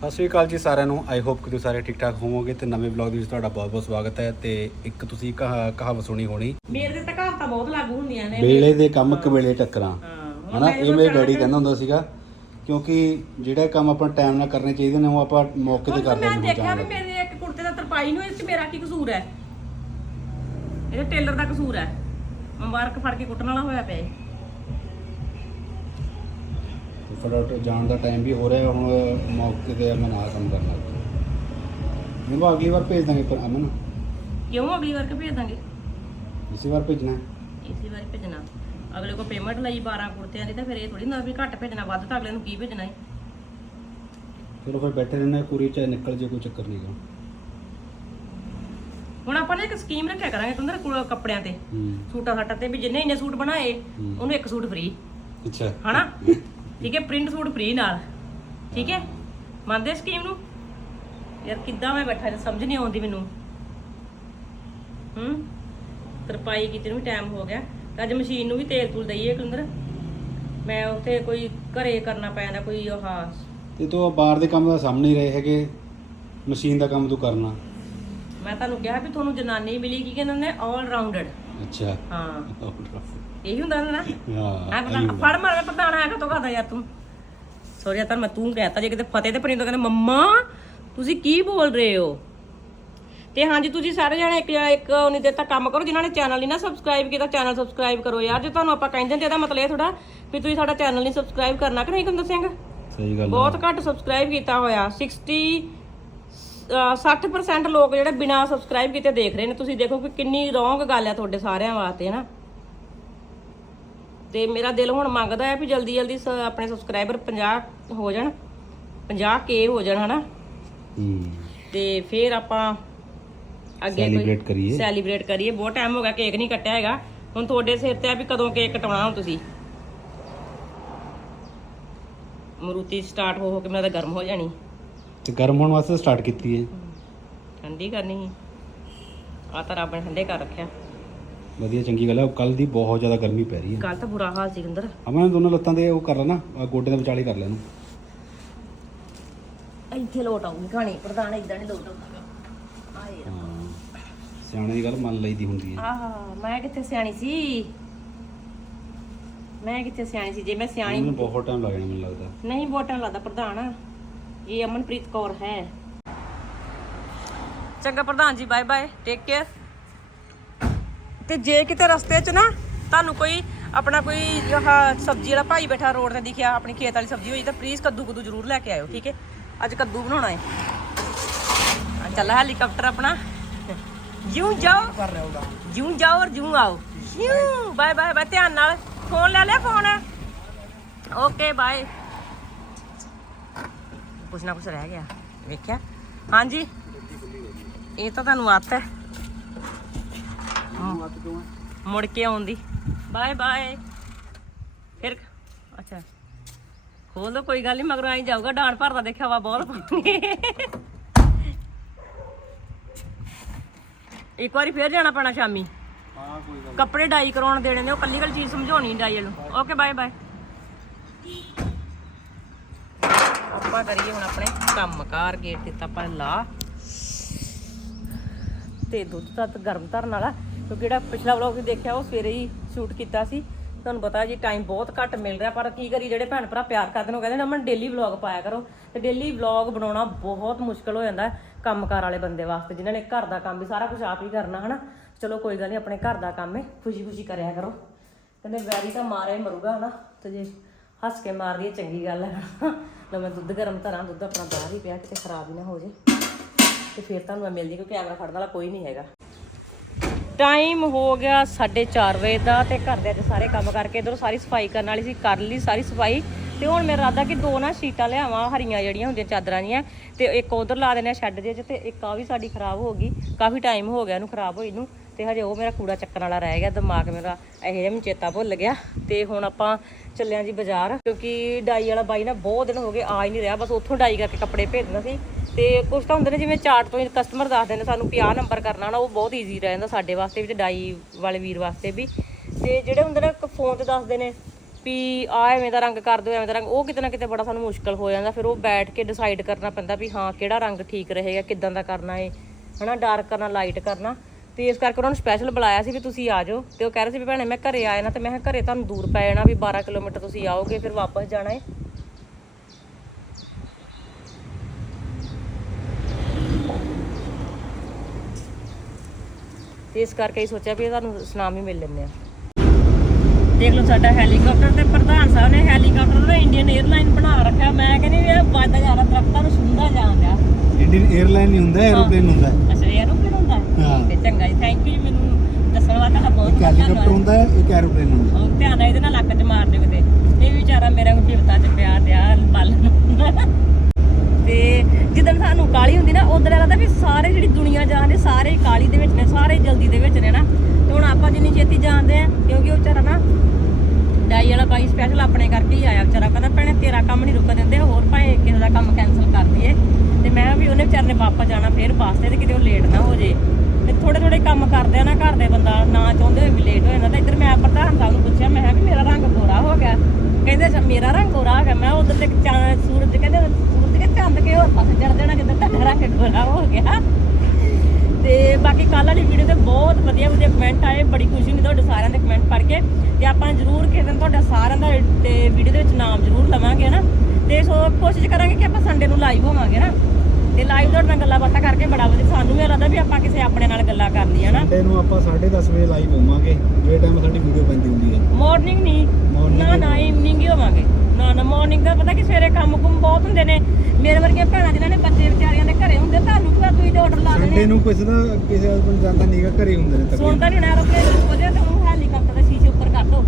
ਸਤਿ ਸ਼੍ਰੀ ਅਕਾਲ ਜੀ ਸਾਰਿਆਂ ਨੂੰ। ਆਈ ਹੋਪ ਕਿ ਤੁਸੀਂ ਸਾਰੇ ਠੀਕ ਠਾਕ ਹੋਵੋਗੇ ਤੇ ਨਵੇਂ ਵਲੌਗ ਦੇ ਵਿੱਚ ਤੁਹਾਡਾ ਬਹੁਤ ਬਹੁਤ ਸਵਾਗਤ ਹੈ ਤੇ ਇੱਕ ਤੁਸੀਂ ਕਹਾ- ਕਹਾਵਤ ਸੁਣੀ ਹੋਣੀ। ਮੇਰੇ ਤੇ ਤਾਂ ਕਹਾਵਤਾਂ ਬਹੁਤ ਲਾਗੂ ਹੁੰਦੀਆਂ ਨੇ। ਵੇਲੇ ਦੇ ਕੰਮ ਕਵੇਲੇ ਟੱਕਰਾਂ। ਹਾਂ ਹਨਾ? ਇਹ ਮੇਰੇ ਡੈਡੀ ਕਹਿੰਦਾ ਹੁੰਦਾ ਸੀਗਾ ਕਿਉਂਕਿ ਜਿਹੜਾ ਕੰਮ ਆਪਾਂ ਟਾਈਮ ਨਾਲ ਕਰਨੇ ਚਾਹੀਦੇ ਨੇ ਉਹ ਆਪਾਂ ਮੌਕੇ ਤੇ ਹੁਣ ਕਰਦੇ ਮੈਂ ਨਹੀਂ ਦੇਖਿਆ ਵੀ ਮੇਰੇ ਇੱਕ ਕੁੜਤੇ ਦਾ ਤਰਪਾਈ ਨੂੰ ਇਹ ਚ ਮੇਰਾ ਕੀ ਕਸੂਰ ਹੈ? ਇਹ ਟੇਲਰ ਦਾ ਕਸੂਰ ਹੈ। ਮੁਬਾਰਕ ਫੜ ਕੇ ਕੁੱਟਣ ਵਾਲਾ ਹੋਇਆ ਪਿਆ ਇਹ। ਫਟਾਫਟ ਜਾਣ ਦਾ ਟਾਈਮ ਵੀ ਹੋ ਰਿਹਾ ਹੁਣ ਮੌਕੇ ਤੇ ਮੈਂ ਨਾਲ ਕੰਮ ਕਰਨ ਮੈਨੂੰ ਅਗਲੀ ਵਾਰ ਭੇਜ ਦਾਂਗੇ ਪਰ ਅਮਨ। ਕਿਉਂ ਅਗਲੀ ਵਾਰ ਕਿ ਭੇਜ ਦਾਂਗੇ? ਇਸੇ ਵਾਰ ਭੇਜਣਾ ਇਸੇ ਵਾਰੀ ਭੇਜਣਾ। ਅਗਲੇ ਕੋ ਪੇਮੈਂਟ ਲਈ 12 ਕੁੜਤਿਆਂ ਦੀ ਤਾਂ ਫਿਰ ਇਹ ਥੋੜੀ ਨਾ ਵੀ ਘੱਟ ਭੇਜਣਾ ਵੱਧ ਤਾਂ ਅਗਲੇ ਨੂੰ ਕੀ ਭੇਜਣਾ ਹੈ ਚਲੋ ਫਿਰ ਬੈਠੇ ਰਹਿਣਾ ਪੂਰੀ ਚਾਹੇ ਨਿਕਲ ਜੇ ਕੋਈ ਚੱਕਰ ਨਹੀਂ ਗਾ। ਹੁਣ ਆਪਾਂ ਨੇ ਇੱਕ ਸਕੀਮ ਰੱਖਿਆ ਕਰਾਂਗੇ ਤੁੰਦਰ ਕੱਪੜਿਆਂ ਤੇ। ਹੂੰ। ਸੂਟਾਂ ਸਾਟਾਂ ਤੇ ਵੀ ਜਿੰਨੇ ਇੰਨੇ ਸੂਟ ਬਣਾਏ। ਉਹਨੂੰ ਇੱਕ ਸੂਟ ਫ੍ਰੀ ਅੱਛਾ। ਹਨਾ? ਠੀਕ ਹੈ ਪ੍ਰਿੰਟ ਸੂਟ ਫ੍ਰੀ ਨਾਲ। ਠੀਕ ਹੈ ਮੰਨਦੇ ਸਕੀਮ ਨੂੰ? ਯਾਰ ਕਿੱਦਾਂ ਮੈਂ ਬੈਠਾ ਜੇ ਸਮਝ ਨਹੀਂ ਆਉਂਦੀ ਮੈਨੂੰ। ਹੂੰ ਤਰਪਾਈ ਕੀਤੇ ਨੂੰ ਵੀ ਟਾਈਮ ਹੋ ਗਿਆ। ਤੇ ਅੱਜ ਮਸ਼ੀਨ ਨੂੰ ਵੀ ਤੇਲ ਤੂਲ ਦਈਏ ਕੁੰਦਰ ਮੈਂ ਉੱਥੇ ਕੋਈ ਘਰੇ ਕਰਨਾ ਪੈ ਜਾਂਦਾ ਕੋਈ ਉਹ ਤੇ ਤੂੰ ਬਾਹਰ ਦੇ ਕੰਮ ਦਾ ਸਾਹਮਣੇ ਹੀ ਰਹੇ ਹੈਗੇ। ਮਸ਼ੀਨ ਦਾ ਕੰਮ ਤੂੰ ਕਰਨਾ। ਮੈਂ ਤੁਹਾਨੂੰ ਕਿਹਾ ਵੀ ਤੁਹਾਨੂੰ ਜਨਾਨੀ ਮਿਲੀ ਕੀ ਕਹਿੰਦੇ ਨੇ? 올 ਰਾਊਂਡਡ ਅੱਛਾ। ਹਾਂ। ਇਹੀ ਹੁੰਦਾ ਨਾ। ਹਾਂ ਆ ਪਤਾ ਫੜ ਮਾਰ ਪ੍ਰਧਾਨ ਆ ਕਤੋਂ ਕਹਦਾ ਯਾਰ ਤੂੰ। ਸੌਰੀ ਤਾਂ ਮੈਂ ਤੂੰ ਕਹਿਤਾ ਜੇ ਕਿਤੇ ਫਤਿਹ ਤੇ ਪਰਿੰਦੋ ਕਹਿੰਦੇ ਮੰਮਾ ਤੁਸੀਂ ਕੀ ਬੋਲ ਰਹੇ ਹੋ? ਤੇ ਹਾਂਜੀ ਤੁਸੀਂ ਸਾਰੇ ਜਣੇ ਇੱਕ ਇੱਕ ਉਹਨੇ ਦਿੱਤਾ ਕੰਮ ਕਰੋ ਜਿਨ੍ਹਾਂ ਨੇ ਚੈਨਲ ਨਹੀਂ ਨਾ ਸਬਸਕ੍ਰਾਈਬ ਕੀਤਾ ਚੈਨਲ ਸਬਸਕ੍ਰਾਈਬ ਕਰੋ ਯਾਰ। ਜੇ ਤੁਹਾਨੂੰ ਆਪਾਂ ਕਹਿੰਦੇ ਤੇ ਇਹਦਾ ਮਤਲਬ ਇਹ ਥੋੜਾ ਵੀ ਤੁਸੀਂ ਸਾਡਾ ਚੈਨਲ ਨਹੀਂ ਸਬਸਕ੍ਰਾਈਬ ਕਰਨਾ ਕਿ ਨਹੀਂ ਕੁੰਦਰ ਸਿੰਘ ਸਹੀ ਗੱਲ ਆ। ਬਹੁਤ ਘੱਟ ਸਬਸਕ੍ਰਾਈਬ ਕੀਤਾ ਹੋਇਆ। 60 ਅਹ 60% ਲੋਕ ਜਿਹੜੇ ਬਿਨਾ ਸਬਸਕ੍ਰਾਈਬ ਕੀਤੇ ਦੇਖ ਰਹੇ ਨੇ। ਤੁਸੀਂ ਦੇਖੋ ਕਿ ਕਿੰਨੀ ਰੋਂਗ ਗੱਲ ਹੈ ਤੁਹਾਡੇ ਸਾਰਿਆਂ ਵਾਸਤੇ ਹੈ ਨਾ? ਤੇ ਮੇਰਾ ਦਿਲ ਹੁਣ ਮੰਗਦਾ ਹੈ ਵੀ ਜਲਦੀ ਜਲਦੀ ਸ- ਆਪਣੇ ਸਬਸਕ੍ਰਾਈਬਰ 50 ਹੋ ਜਾਣ 50 ਕੇ ਹੋ ਜਾਣ ਹਨਾ? ਹੂੰ। ਤੇ ਫਿਰ ਆਪਾਂ ਅੱਗੇ ਸੈਲੀਬ੍ਰੇਟ ਕਰੀਏ। ਸੈਲੀਬ੍ਰੇਟ ਕਰੀਏ। ਬਹੁਤ ਟਾਈਮ ਹੋ ਗਿਆ ਕੇਕ ਨਹੀਂ ਕੱਟਿਆ ਹੈਗਾ। ਹੁਣ ਤੁਹਾਡੇ ਸਿਰ ਤੇ ਆ ਵੀ ਕਦੋਂ ਕੇਕ ਕਟਾਉਣਾ ਹੁਣ ਤੁਸੀਂ? ਮਰੂਤੀ ਸਟਾਰਟ ਹੋ ਹੋ ਕੇ ਮੇਰਾ ਤਾਂ ਗਰਮ ਹੋ ਜਾਣੀ। ਤੇ ਗਰਮ ਹੋਣ ਵਾਸਤੇ ਸਟਾਰਟ ਕੀਤੀ ਹੈ। ਠੰਡੀ ਕਰਨੀ ਸੀ। ਆ ਤਾਂ ਰੱਬ ਨੇ ਠੰਡੇ ਕਰ ਰੱਖਿਆ। ਵਧੀਆ ਚੰਗੀ ਗੱਲ ਹੈ ਕੱਲ ਦੀ ਬਹੁਤ ਜ਼ਿਆਦਾ ਗਰਮੀ ਪੈ ਰਹੀ ਹੈ ਕੱਲ ਤਾਂ ਬੁਰਾ ਹਾਲ ਸੀ ਅੰਦਰ ਅਮਨ ਦੋਨਾਂ ਲੱਤਾਂ ਦੇ ਉਹ ਕਰ ਲੈਣਾ ਆਹ ਗੋਡੇ ਦੇ ਵਿਚਾਲੇ ਕਰ ਲੈ ਇਹਨੂੰ। ਇੱਥੇ ਲੋਟ ਆਉਂਗੀ ਕਹਾਣੀ ਪ੍ਰਧਾਨ ਇਦਾਂ ਨਹੀਂ ਲੋਟ ਆਉਂਦਾ ਆਏ ਸਿਆਣੇ ਦੀ ਗੱਲ ਮੰਨ ਲਈਦੀ ਹੁੰਦੀ ਹੈ ਆਹ ਮੈਂ ਕਿੱਥੇ ਸਿਆਣੀ ਸੀ? ਮੈਂ ਕਿੱਥੇ ਸਿਆਣੀ ਸੀ? ਜੇ ਮੈਂ ਸਿਆਣੀ ਮੈਨੂੰ ਬਹੁਤ ਟਾਈਮ ਲੱਗ ਜਾਣਾ ਮੈਨੂੰ ਲੱਗਦਾ। ਨਹੀਂ ਵੋਟਾਂ ਲਾਦਾ ਪ੍ਰਧਾਨ। ਇਹ ਅਮਨਪ੍ਰੀਤ ਕੌਰ ਹੈ। ਚੰਗਾ ਪ੍ਰਧਾਨ ਜੀ ਬਾਏ ਬਾਏ ਟੇਕ ਕੇਅਰ ਤੇ ਜੇ ਕਿਤੇ ਰਸਤੇ 'ਚ ਨਾ ਤੁਹਾਨੂੰ ਕੋਈ ਆਪਣਾ ਕੋਈ ਆਹ ਸਬਜ਼ੀ ਵਾਲਾ ਭਾਈ ਬੈਠਾ ਰੋਡ ਤੇ ਦਿਖਿਆ ਆਪਣੀ ਖੇਤ ਵਾਲੀ ਸਬਜ਼ੀ ਹੋਈ ਤਾਂ ਪਲੀਜ਼ ਕੱਦੂ ਕੁੱਦੂ ਜ਼ਰੂਰ ਲੈ ਕੇ ਆਇਓ ਠੀਕ ਹੈ? ਅੱਜ ਕੱਦੂ ਬਣਾਉਣਾ ਹੈ। ਚੱਲ ਹੈਲੀਕਾਪਟਰ ਆਪਣਾ। ਜਿਉਂ ਜਾਓ। ਕਰ ਰਿਹਾ ਜਿਉਂ ਜਾਓ ਔਰ ਜਿਉਂ ਆਓ। ਜਿਉਂ। ਬਾਏ ਬਾਏ ਬਾਏ ਧਿਆਨ ਨਾਲ। ਫੋਨ ਲੈ ਲਿਆ ਫੋਨ। Okay bye. ਕੁਛ ਨਾ ਕੁਛ ਰਹਿ ਗਿਆ। ਵੇਖਿਆ? ਹਾਂਜੀ। ਇਹ ਤਾਂ ਤੁਹਾਨੂੰ ਆਦਤ ਹੈ। ਮੁੜ ਕੇ ਆਉਂਦੀ। Bye bye. ਫਿਰ ਅੱਛਾ। ਖੋਲ ਦੋ ਕੋਈ ਗੱਲ ਨਹੀਂ ਮਗਰ ਆਈ ਜਾਊਗਾ ਡਾਣ ਭਰਦਾ ਦੇਖਿਆ ਵਾ ਬਹੁਤ ਇੱਕ ਵਾਰੀ ਫੇਰ ਜਾਣਾ ਪੈਣਾ ਸ਼ਾਮੀ। ਹਾਂ ਕੋਈ ਗੱਲ ਕੱਪੜੇ ਡਾਈ ਕਰਾਉਣ ਦੇਣੇ ਨੇ ਉਹ ਕੱਲੀ ਕੱਲੀ ਚੀਜ਼ ਸਮਝਾਉਣੀ ਡਾਈ ਨੂੰ ਓਕੇ ਬਾਏ ਬਾਏ। ਆਪਾਂ ਕਰੀਏ ਹੁਣ ਆਪਣੇ ਕੰਮਕਾਰ ਗੇਟ ਦਿੱਤਾ ਆਪਾਂ ਲਾ। ਤੇ ਦੁੱਧ ਤਾਂ ਗਰਮ ਧਰਨ ਵਾਲਾ। ਕਿਉਂਕਿ ਜਿਹੜਾ ਪਿਛਲਾ ਵਲੋਗ ਤੁਸੀਂ ਦੇਖਿਆ, ਉਹ ਸਵੇਰੇ ਹੀ ਸ਼ੂਟ ਕੀਤਾ ਸੀ। ਤੁਹਾਨੂੰ ਪਤਾ ਜੀ ਟਾਈਮ ਬਹੁਤ ਘੱਟ ਮਿਲ ਰਿਹਾ, ਪਰ ਕੀ ਕਰੀ ਜਿਹੜੇ ਭੈਣ ਭਰਾ ਪਿਆਰ ਕਰਦੇ ਨੇ, ਉਹ ਕਹਿੰਦੇ ਨੇ, ਅਮਨ ਡੇਲੀ ਵਲੌਗ ਪਾਇਆ ਕਰੋ। ਤੇ ਡੇਲੀ ਵਲੌਗ ਬਣਾਉਣਾ ਬਹੁਤ ਮੁਸ਼ਕਲ ਹੋ ਜਾਂਦਾ ਹੈ ਕੰਮਕਾਰ ਵਾਲੇ ਬੰਦੇ ਵਾਸਤੇ, ਜਿਨ੍ਹਾਂ ਨੇ ਘਰ ਦਾ ਕੰਮ ਵੀ ਸਾਰਾ ਕੁਝ ਆਪ ਹੀ ਕਰਨਾ, ਹਨਾ? ਚਲੋ, ਕੋਈ ਗੱਲ ਨਹੀਂ, ਆਪਣੇ ਘਰ ਦਾ ਕੰਮ ਹੈ ਖੁਸ਼ੀ ਖੁਸ਼ੀ ਕਰਿਆ ਕਰੋ। ਕਹਿੰਦੇ, ਵੈਰੀ ਤਾਂ ਮਾਰੇ ਮਰੂਗਾ, ਹਨਾ? ਤੇ ਜੇ ਹੱਸ ਕੇ ਮਾਰਦੀ ਹੈ ਚੰਗੀ ਗੱਲ ਹੈ ਨਾ ਮੈਂ ਦੁੱਧ ਗਰਮ ਧਰਾਂ, ਦੁੱਧ ਆਪਣਾ ਬਾਹਰ ਹੀ ਪਿਆ, ਕਿਤੇ ਖਰਾਬ ਹੀ ਨਾ ਹੋ ਜੇ। ਤੇ ਫਿਰ ਤੁਹਾਨੂੰ ਮੈਂ ਮਿਲਦੀ ਕਿਉਂਕਿ ਕੈਮਰਾ ਫੜਨ ਵਾਲਾ ਕੋਈ ਨਹੀਂ ਹੈਗਾ। ਟਾਈਮ ਹੋ ਗਿਆ 4:30 ਵਜੇ ਦਾ ਤੇ ਘਰ ਦੇ ਅੱਜ ਸਾਰੇ ਕੰਮ ਕਰਕੇ ਇਧਰੋਂ ਸਾਰੀ ਸਫ਼ਾਈ ਕਰਨ ਵਾਲੀ ਸੀ, ਕਰ ਲਈ ਸਾਰੀ ਸਫ਼ਾਈ। ਤੇ ਹੁਣ ਮੇਰਾ ਇਰਾਦਾ ਕਿ ਦੋ ਨਾ ਸ਼ੀਟਾਂ ਲਿਆਵਾਂ, ਹਰੀਆਂ ਜਿਹੜੀਆਂ ਹੁੰਦੀਆਂ ਚਾਦਰਾਂ ਦੀਆਂ ਤੇ ਇੱਕ ਉਧਰ ਲਾ ਦੇਣੇ ਸ਼ੈੱਡ ਦੇ 'ਚ ਤੇ ਇੱਕ ਆ ਵੀ ਸਾਡੀ ਖਰਾਬ ਹੋ ਗਈ। ਕਾਫੀ ਟਾਈਮ ਹੋ ਗਿਆ ਇਹਨੂੰ ਖਰਾਬ ਹੋਈ ਨੂੰ ਤੇ ਹਜੇ ਉਹ ਮੇਰਾ ਕੂੜਾ ਚੱਕਣ ਵਾਲਾ ਰਹਿ ਗਿਆ, ਦਿਮਾਗ ਮੇਰਾ ਇਹੋ ਜਿਹਾ ਮੈਨੂੰ ਚੇਤਾ ਭੁੱਲ ਗਿਆ। ਤੇ ਹੁਣ ਆਪਾਂ ਚੱਲਿਆ ਜੀ ਬਾਜ਼ਾਰ, ਕਿਉਂਕਿ ਡਾਈ ਵਾਲਾ ਬਾਈ ਨਾ ਬਹੁਤ ਦਿਨ ਹੋ ਗਏ ਆ ਹੀ ਨਹੀਂ ਰਿਹਾ, ਬਸ ਉੱਥੋਂ ਡਾਈ ਕਰਕੇ ਕੱਪੜੇ ਭੇਜਣਾ ਸੀ। ਤੇ ਕੁਝ ਤਾਂ ਹੁੰਦੇ ਨੇ ਜਿਵੇਂ ਚਾਰਟ ਤੋਂ ਕਸਟਮਰ ਦੱਸਦੇ ਨੇ ਸਾਨੂੰ 50 ਨੰਬਰ ਕਰਨਾ ਨਾ, ਉਹ ਬਹੁਤ ਈਜ਼ੀ ਰਹਿ ਜਾਂਦਾ ਸਾਡੇ ਵਾਸਤੇ ਵੀ ਤੇ ਡਾਈ ਵਾਲੇ ਵੀਰ ਵਾਸਤੇ ਵੀ। ਤੇ ਜਿਹੜੇ ਹੁੰਦੇ ਨੇ ਫੋਨ ਤੇ ਦੱਸਦੇ ਨੇ ਵੀ ਆ ਐਵੇਂ ਦਾ ਰੰਗ ਕਰ ਦਿਓ, ਐਵੇਂ ਦਾ ਰੰਗ, ਉਹ ਕਿਤੇ ਨਾ ਕਿਤੇ ਬੜਾ ਸਾਨੂੰ ਮੁਸ਼ਕਲ ਹੋ ਜਾਂਦਾ, ਫਿਰ ਉਹ ਬੈਠ ਕੇ ਡਿਸਾਈਡ ਕਰਨਾ ਪੈਂਦਾ ਵੀ ਹਾਂ, ਕਿਹੜਾ ਰੰਗ ਠੀਕ ਰਹੇਗਾ, ਕਿੱਦਾਂ ਦਾ ਕਰਨਾ ਹੈ ਹਨਾ ਡਾਰਕ ਕਰਨਾ ਲਾਈਟ ਕਰਨਾ। ਤੇ ਇਸ ਕਰਕੇ ਉਹਨਾਂ ਨੂੰ ਸਪੈਸ਼ਲ ਬੁਲਾਇਆ ਸੀ ਵੀ ਤੁਸੀਂ ਆ ਜਾਓ, ਤੇ ਉਹ ਕਹਿ ਰਹੇ ਸੀ ਵੀ ਭੈਣੇ ਮੈਂ ਘਰੇ ਆਇਆ ਨਾ, ਤੇ ਮੈਂ ਕਿਹਾ ਘਰੇ ਤੁਹਾਨੂੰ ਦੂਰ ਪੈ ਜਾਣਾ ਵੀ 12 ਕਿਲੋਮੀਟਰ ਤੁਸੀਂ ਆਓਗੇ, ਫਿਰ ਵਾਪਸ ਜਾਣਾ ਏ। ਤੇ ਇਸ ਕਰਕੇ ਹੀ ਸੋਚਿਆ ਵੀ ਤੁਹਾਨੂੰ ਸੁਨਾਮ ਹੀ ਮਿਲ ਲੈਂਦੇ ਆ। ਦੇਖ ਲਓ ਸਾਡਾ ਹੈਲੀਕਾਪਟਰ ਤੇ ਪ੍ਰਧਾਨ ਸਾਹਿਬ ਨੇ ਹੈਲੀਕਾਪਟਰ ਦਾ ਇੰਡੀਅਨ 에ਅਰਲਾਈਨ ਬਣਾ ਰੱਖਿਆ। ਮੈਂ ਕਹਿੰਦੀ ਇਹ ਵੱਧ ਜਾਣਾ ਦਰਖਤਾਂ ਨੂੰ ਸੁੰਦਾ ਜਾਣ ਡਿਆ ਇੰਡੀਅਨ 에ਅਰਲਾਈਨ ਨਹੀਂ ਹੁੰਦਾ ਐਰੋਪਲੇਨ ਹੁੰਦਾ ਅੱਛਾ ਐਰੋਪਲੇਨ ਹੁੰਦਾ ਹਾਂ? ਤੇ ਚੰਗਾ ਜੀ ਥੈਂਕ ਯੂ ਮੈਨੂੰ ਦੱਸਣ ਵਾਲਾ ਤੁਹਾਡਾ ਬਹੁਤ ਧੰਨਵਾਦ ਹੈਲੀਕਾਪਟਰ ਹੁੰਦਾ ਇੱਕ ਐਰੋਪਲੇਨ ਹੁੰਦਾ। ਹਾਂ ਧਿਆਨ ਨਾਲ ਇਹਦੇ ਨਾਲ ਲੱਕ 'ਚ ਮਾਰ ਕਿਤੇ। ਇਹ ਵਿਚਾਰਾ ਮੇਰਾ ਮੁਸੀਬਤਾਂ 'ਚ ਪਿਆ ਤੇ ਆ ਬਲ ਨੂੰ। ਜਿੱਦਣ ਸਾਨੂੰ ਕਾਲੀ ਹੁੰਦੀ ਨਾ, ਉਦੋਂ ਲੱਗਦਾ ਵੀ ਸਾਰੇ ਜਿਹੜੀ ਦੁਨੀਆ ਜਾਣਦੇ, ਸਾਰੇ ਕਾਲੀ ਦੇ ਵਿੱਚ ਨੇ, ਸਾਰੇ ਜਲਦੀ ਦੇ ਵਿੱਚ ਨੇ ਨਾ। ਤੇ ਹੁਣ ਆਪਾਂ ਜਿੰਨੀ ਛੇਤੀ ਜਾਣਦੇ ਆ, ਕਿਉਂਕਿ ਉਹ ਵਿਚਾਰਾ ਨਾ ਡਾਈ ਵਾਲਾ ਬਾਈ ਸਪੈਸ਼ਲ ਆਪਣੇ ਕਰਕੇ ਹੀ ਆਇਆ, ਵਿਚਾਰਾ ਕਹਿੰਦਾ, ਭੈਣੇ ਤੇਰਾ ਕੰਮ ਨਹੀਂ ਰੁਕਣ ਦਿੰਦੇ, ਹੋਰ ਭਾਵੇਂ ਕਿਸੇ ਦਾ ਕੰਮ ਕੈਨਸਲ ਕਰ ਦਈਏ। ਤੇ ਮੈਂ ਵੀ ਉਹਨੇ ਵਿਚਾਰੇ ਨੇ ਵਾਪਸ ਜਾਣਾ, ਫੇਰ ਵਾਸਤੇ ਤੇ ਕਿਤੇ ਉਹ ਲੇਟ ਨਾ ਹੋ ਜੇ। ਤੇ ਥੋੜੇ ਥੋੜੇ ਕੰਮ ਕਰਦੇ ਆ ਨਾ, ਘਰ ਦੇ ਬੰਦਾ ਨਾ ਚਾਹੁੰਦੇ ਹੋਏ ਵੀ ਲੇਟ ਹੋ ਜਾਂਦਾ। ਤਾਂ ਇੱਧਰ ਮੈਂ ਪ੍ਰਧਾਨ ਸਾਹਿਬ ਨੂੰ ਪੁੱਛਿਆ, ਮੈਂ ਕਿਹਾ ਵੀ ਮੇਰਾ ਰੰਗ ਗੋਰਾ ਹੋ ਗਿਆ। ਕਹਿੰਦੇ ਮੇਰਾ ਰੰਗ ਗੋਰਾ ਹੋ ਗਿਆ। ਮੈਂ ਉਧਰ ਤੇ ਚੰਦ ਸੂਰਜ ਕਹਿੰਦੇ ਚੰਦ ਕੇ ਹੋਰ ਪਾਸੇ ਚੜ ਜਾਣਾ ਕਿਤੇ ਤੁਹਾਡਾ ਰੰਗ ਗੋਰਾ ਹੋ ਗਿਆ। ਤੇ ਬਾਕੀ ਕੱਲ ਵਾਲੀ ਵੀਡੀਓ ਤੇ ਬਹੁਤ ਵਧੀਆ ਵਧੀਆ ਕਮੈਂਟ ਆਏ ਬੜੀ ਖੁਸ਼ੀ ਹੁੰਦੀ ਤੁਹਾਡੇ ਸਾਰਿਆਂ ਦੇ ਕਮੈਂਟ ਪੜ੍ਹ ਕੇ। ਤੇ ਆਪਾਂ ਜ਼ਰੂਰ ਕਿਸੇ ਦਿਨ ਤੁਹਾਡਾ ਸਾਰਿਆਂ ਦਾ ਤੇ ਵੀਡੀਓ ਦੇ ਵਿੱਚ ਨਾਮ ਜ਼ਰੂਰ ਲਵਾਂਗੇ ਨਾ ਤੇ ਸੋ ਕੋਸ਼ਿਸ਼ ਕਰਾਂਗੇ ਕਿ ਆਪਾਂ ਸੰਡੇ ਨੂੰ ਲਾਈਵ ਹੋਵਾਂਗੇ ਨਾ ਤੇ ਲਾਈਵ ਤੁਹਾਡੇ ਨਾਲ ਗੱਲਾਂ ਬਾਤਾਂ ਕਰਕੇ ਬੜਾ ਵਧੀਆ। ਸਾਨੂੰ ਵੀ ਲੱਗਦਾ ਵੀ ਆਪਾਂ ਕਿਸੇ ਆਪਣੇ ਨਾਲ ਗੱਲਾਂ ਕਰ ਲਈਆਂ ਨਾ ਸੰਡੇ ਨੂੰ ਆਪਾਂ 10:30 ਵਜੇ ਲਾਈਵ ਹੋਵਾਂਗੇ ਜੇ ਟਾਈਮ ਸਾਡੀ ਵੀਡੀਓ ਪੈਂਦੀ ਹੁੰਦੀ ਹੈ। ਮਾਰਨਿੰਗ ਨਹੀਂ। ਨਾ ਨਾ ਇਵਨਿੰਗ ਹੀ ਹੋਵਾਂਗੇ। ਨਾ ਨਾ ਮਾਰਨਿੰਗ ਦਾ ਪਤਾ ਕਿ ਸਵੇਰੇ ਕੰਮ ਕੁਮ ਬਹੁਤ ਹੁੰਦੇ ਨੇ। ਮੇਰੇ ਵਰਗੀਆਂ ਭੈਣਾਂ ਜਿਨ੍ਹਾਂ ਨੇ ਬੱਚੇ ਵਿਚਾਰੀਆਂ ਦੇ ਘਰੇ ਹੁੰਦੇ ਤੁਹਾਨੂੰ ਕੀ ਤੁਸੀਂ ਤੇ ਆਰਡਰ ਲਾ ਸੰਡੇ ਦੇਣੇ। ਨੂੰ ਕਿਸੇ ਦਾ ਕਿਸੇ ਹਸਬੰਦ ਜਾਂਦਾ ਨਹੀਂਗਾ ਘਰੇ ਹੁੰਦੇ ਨੇ ਤਕਰੀਬਨ। ਸੁਣਦਾ ਨਹੀਂ ਨੂੰ ਪੁੱਜੇ ਤੇ ਉਹਨੂੰ ਹੈਲੀਕਾਪਟਰ ਦੇ ਸ਼ੀਸ਼ੇ ਉੱਪਰ ਕਰ ਦੋ।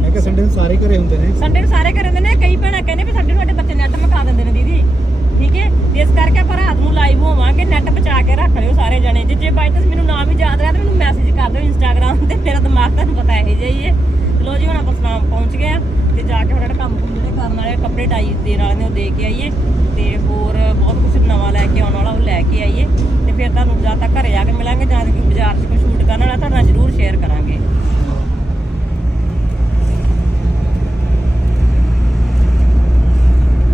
ਮੈਂ ਕਿਹਾ ਸੰਡੇ ਨੂੰ ਸਾਰੇ ਘਰੇ ਹੁੰਦੇ ਨੇ। ਸੰਡੇ ਨੂੰ ਸਾਰੇ ਘਰੇ ਹੁੰਦੇ ਨੇ ਕਈ ਭੈਣਾਂ ਕਹਿੰਦੇ ਵੀ ਸਾਡੇ ਸਾਡੇ ਬੱਚੇ ਨੈਟ ਮਕਾ ਦਿੰਦੇ ਨੇ ਦੀਦੀ। ਠੀਕ ਹੈ? ਤੇ ਇਸ ਕਰਕੇ ਆਪਾਂ ਰਾਤ ਨੂੰ ਲਾਈਵ ਹੋਵਾਂਗੇ ਨੈਟ ਬਚਾ ਕੇ ਰੱਖ ਲਿਓ ਸਾਰੇ ਜਣੇ। ਜੇ ਜੇ ਬਾਈ ਮੈਨੂੰ ਨਾਮ ਹੀ ਯਾਦ ਰਿਹਾ ਤਾਂ ਮੈਨੂੰ ਮੈਸੇਜ ਕਰ ਦਿਓ ਇੰਸਟਾਗ੍ਰam ਤੇ ਮੇਰਾ ਦਿਮਾਗ ਤੁਹਾਨੂੰ ਪਤਾ ਇਹੋ ਜਿਹਾ ਹੀ ਹੈ ਤੇ ਲੋ ਜੀ ਹੁਣ ਆਪਾਂ ਸੁਨਾਮ ਪਹੁੰਚ ਗਏ ਆ ਤੇ ਜਾ ਕੇ ਹੁਣ ਜਿਹੜਾ ਕੰਮ ਕੁਮ ਜਿਹੜੇ ਕਰਨ ਵਾਲੇ ਕੱਪੜੇ ਟਾਈ ਦੇਣ ਵਾਲੇ ਨੇ ਉਹ ਦੇ ਕੇ ਆਈਏ ਤੇ ਹੋਰ ਬਹੁਤ ਕੁਝ ਨਵਾਂ ਲੈ ਕੇ ਆਉਣ ਵਾਲਾ ਉਹ ਲੈ ਕੇ ਆਈਏ ਤੇ ਫਿਰ ਤੁਹਾਨੂੰ ਜਾਂ ਤਾਂ ਘਰੇ ਆ ਕੇ ਮਿਲਾਂਗੇ ਜਾਂ ਕਿ ਬਾਜ਼ਾਰ 'ਚ ਕੋਈ ਸ਼ੂਟ ਕਰਨ ਵਾਲਾ ਤੁਹਾਡੇ ਜ਼ਰੂਰ ਸ਼ੇਅਰ ਕਰਾਂਗੇ।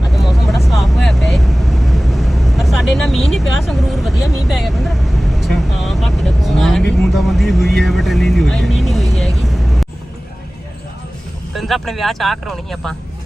ਅੱਜ ਮੌਸਮ ਬੜਾ ਸਾਫ਼ ਹੋਇਆ ਪਿਆ ਏ। ਪਰ ਸਾਡੇ ਨਾਲ ਮੀਂਹ ਨਹੀਂ ਪਿਆ ਸੰਗਰੂਰ ਵਧੀਆ ਮੀਂਹ ਪੈ ਗਿਆ ਕਹਿੰਦਾ ਅੱਛਾ। ਹਾਂ ਬਾਕੀ ਦਾ ਫੋਨ ਆਇਆ। ਸੁਨਾਮ ਵੀ ਸੀ ਬੂੰਦਾਬੰਦੀ ਹੋਈ ਹੈ ਬਟ ਇੰਨੀ ਨਹੀਂ ਹੋਈ ਹੈ ਇੰਨੀ ਨਹੀਂ ਹੋਈ ਹੈਗੀ। ਕਹਿੰਦਾ ਆਪਣੇ ਵਿਆਹ ਚਾਹ ਕਰਾਉਣੀ ਸੀ ਆਪਾਂ।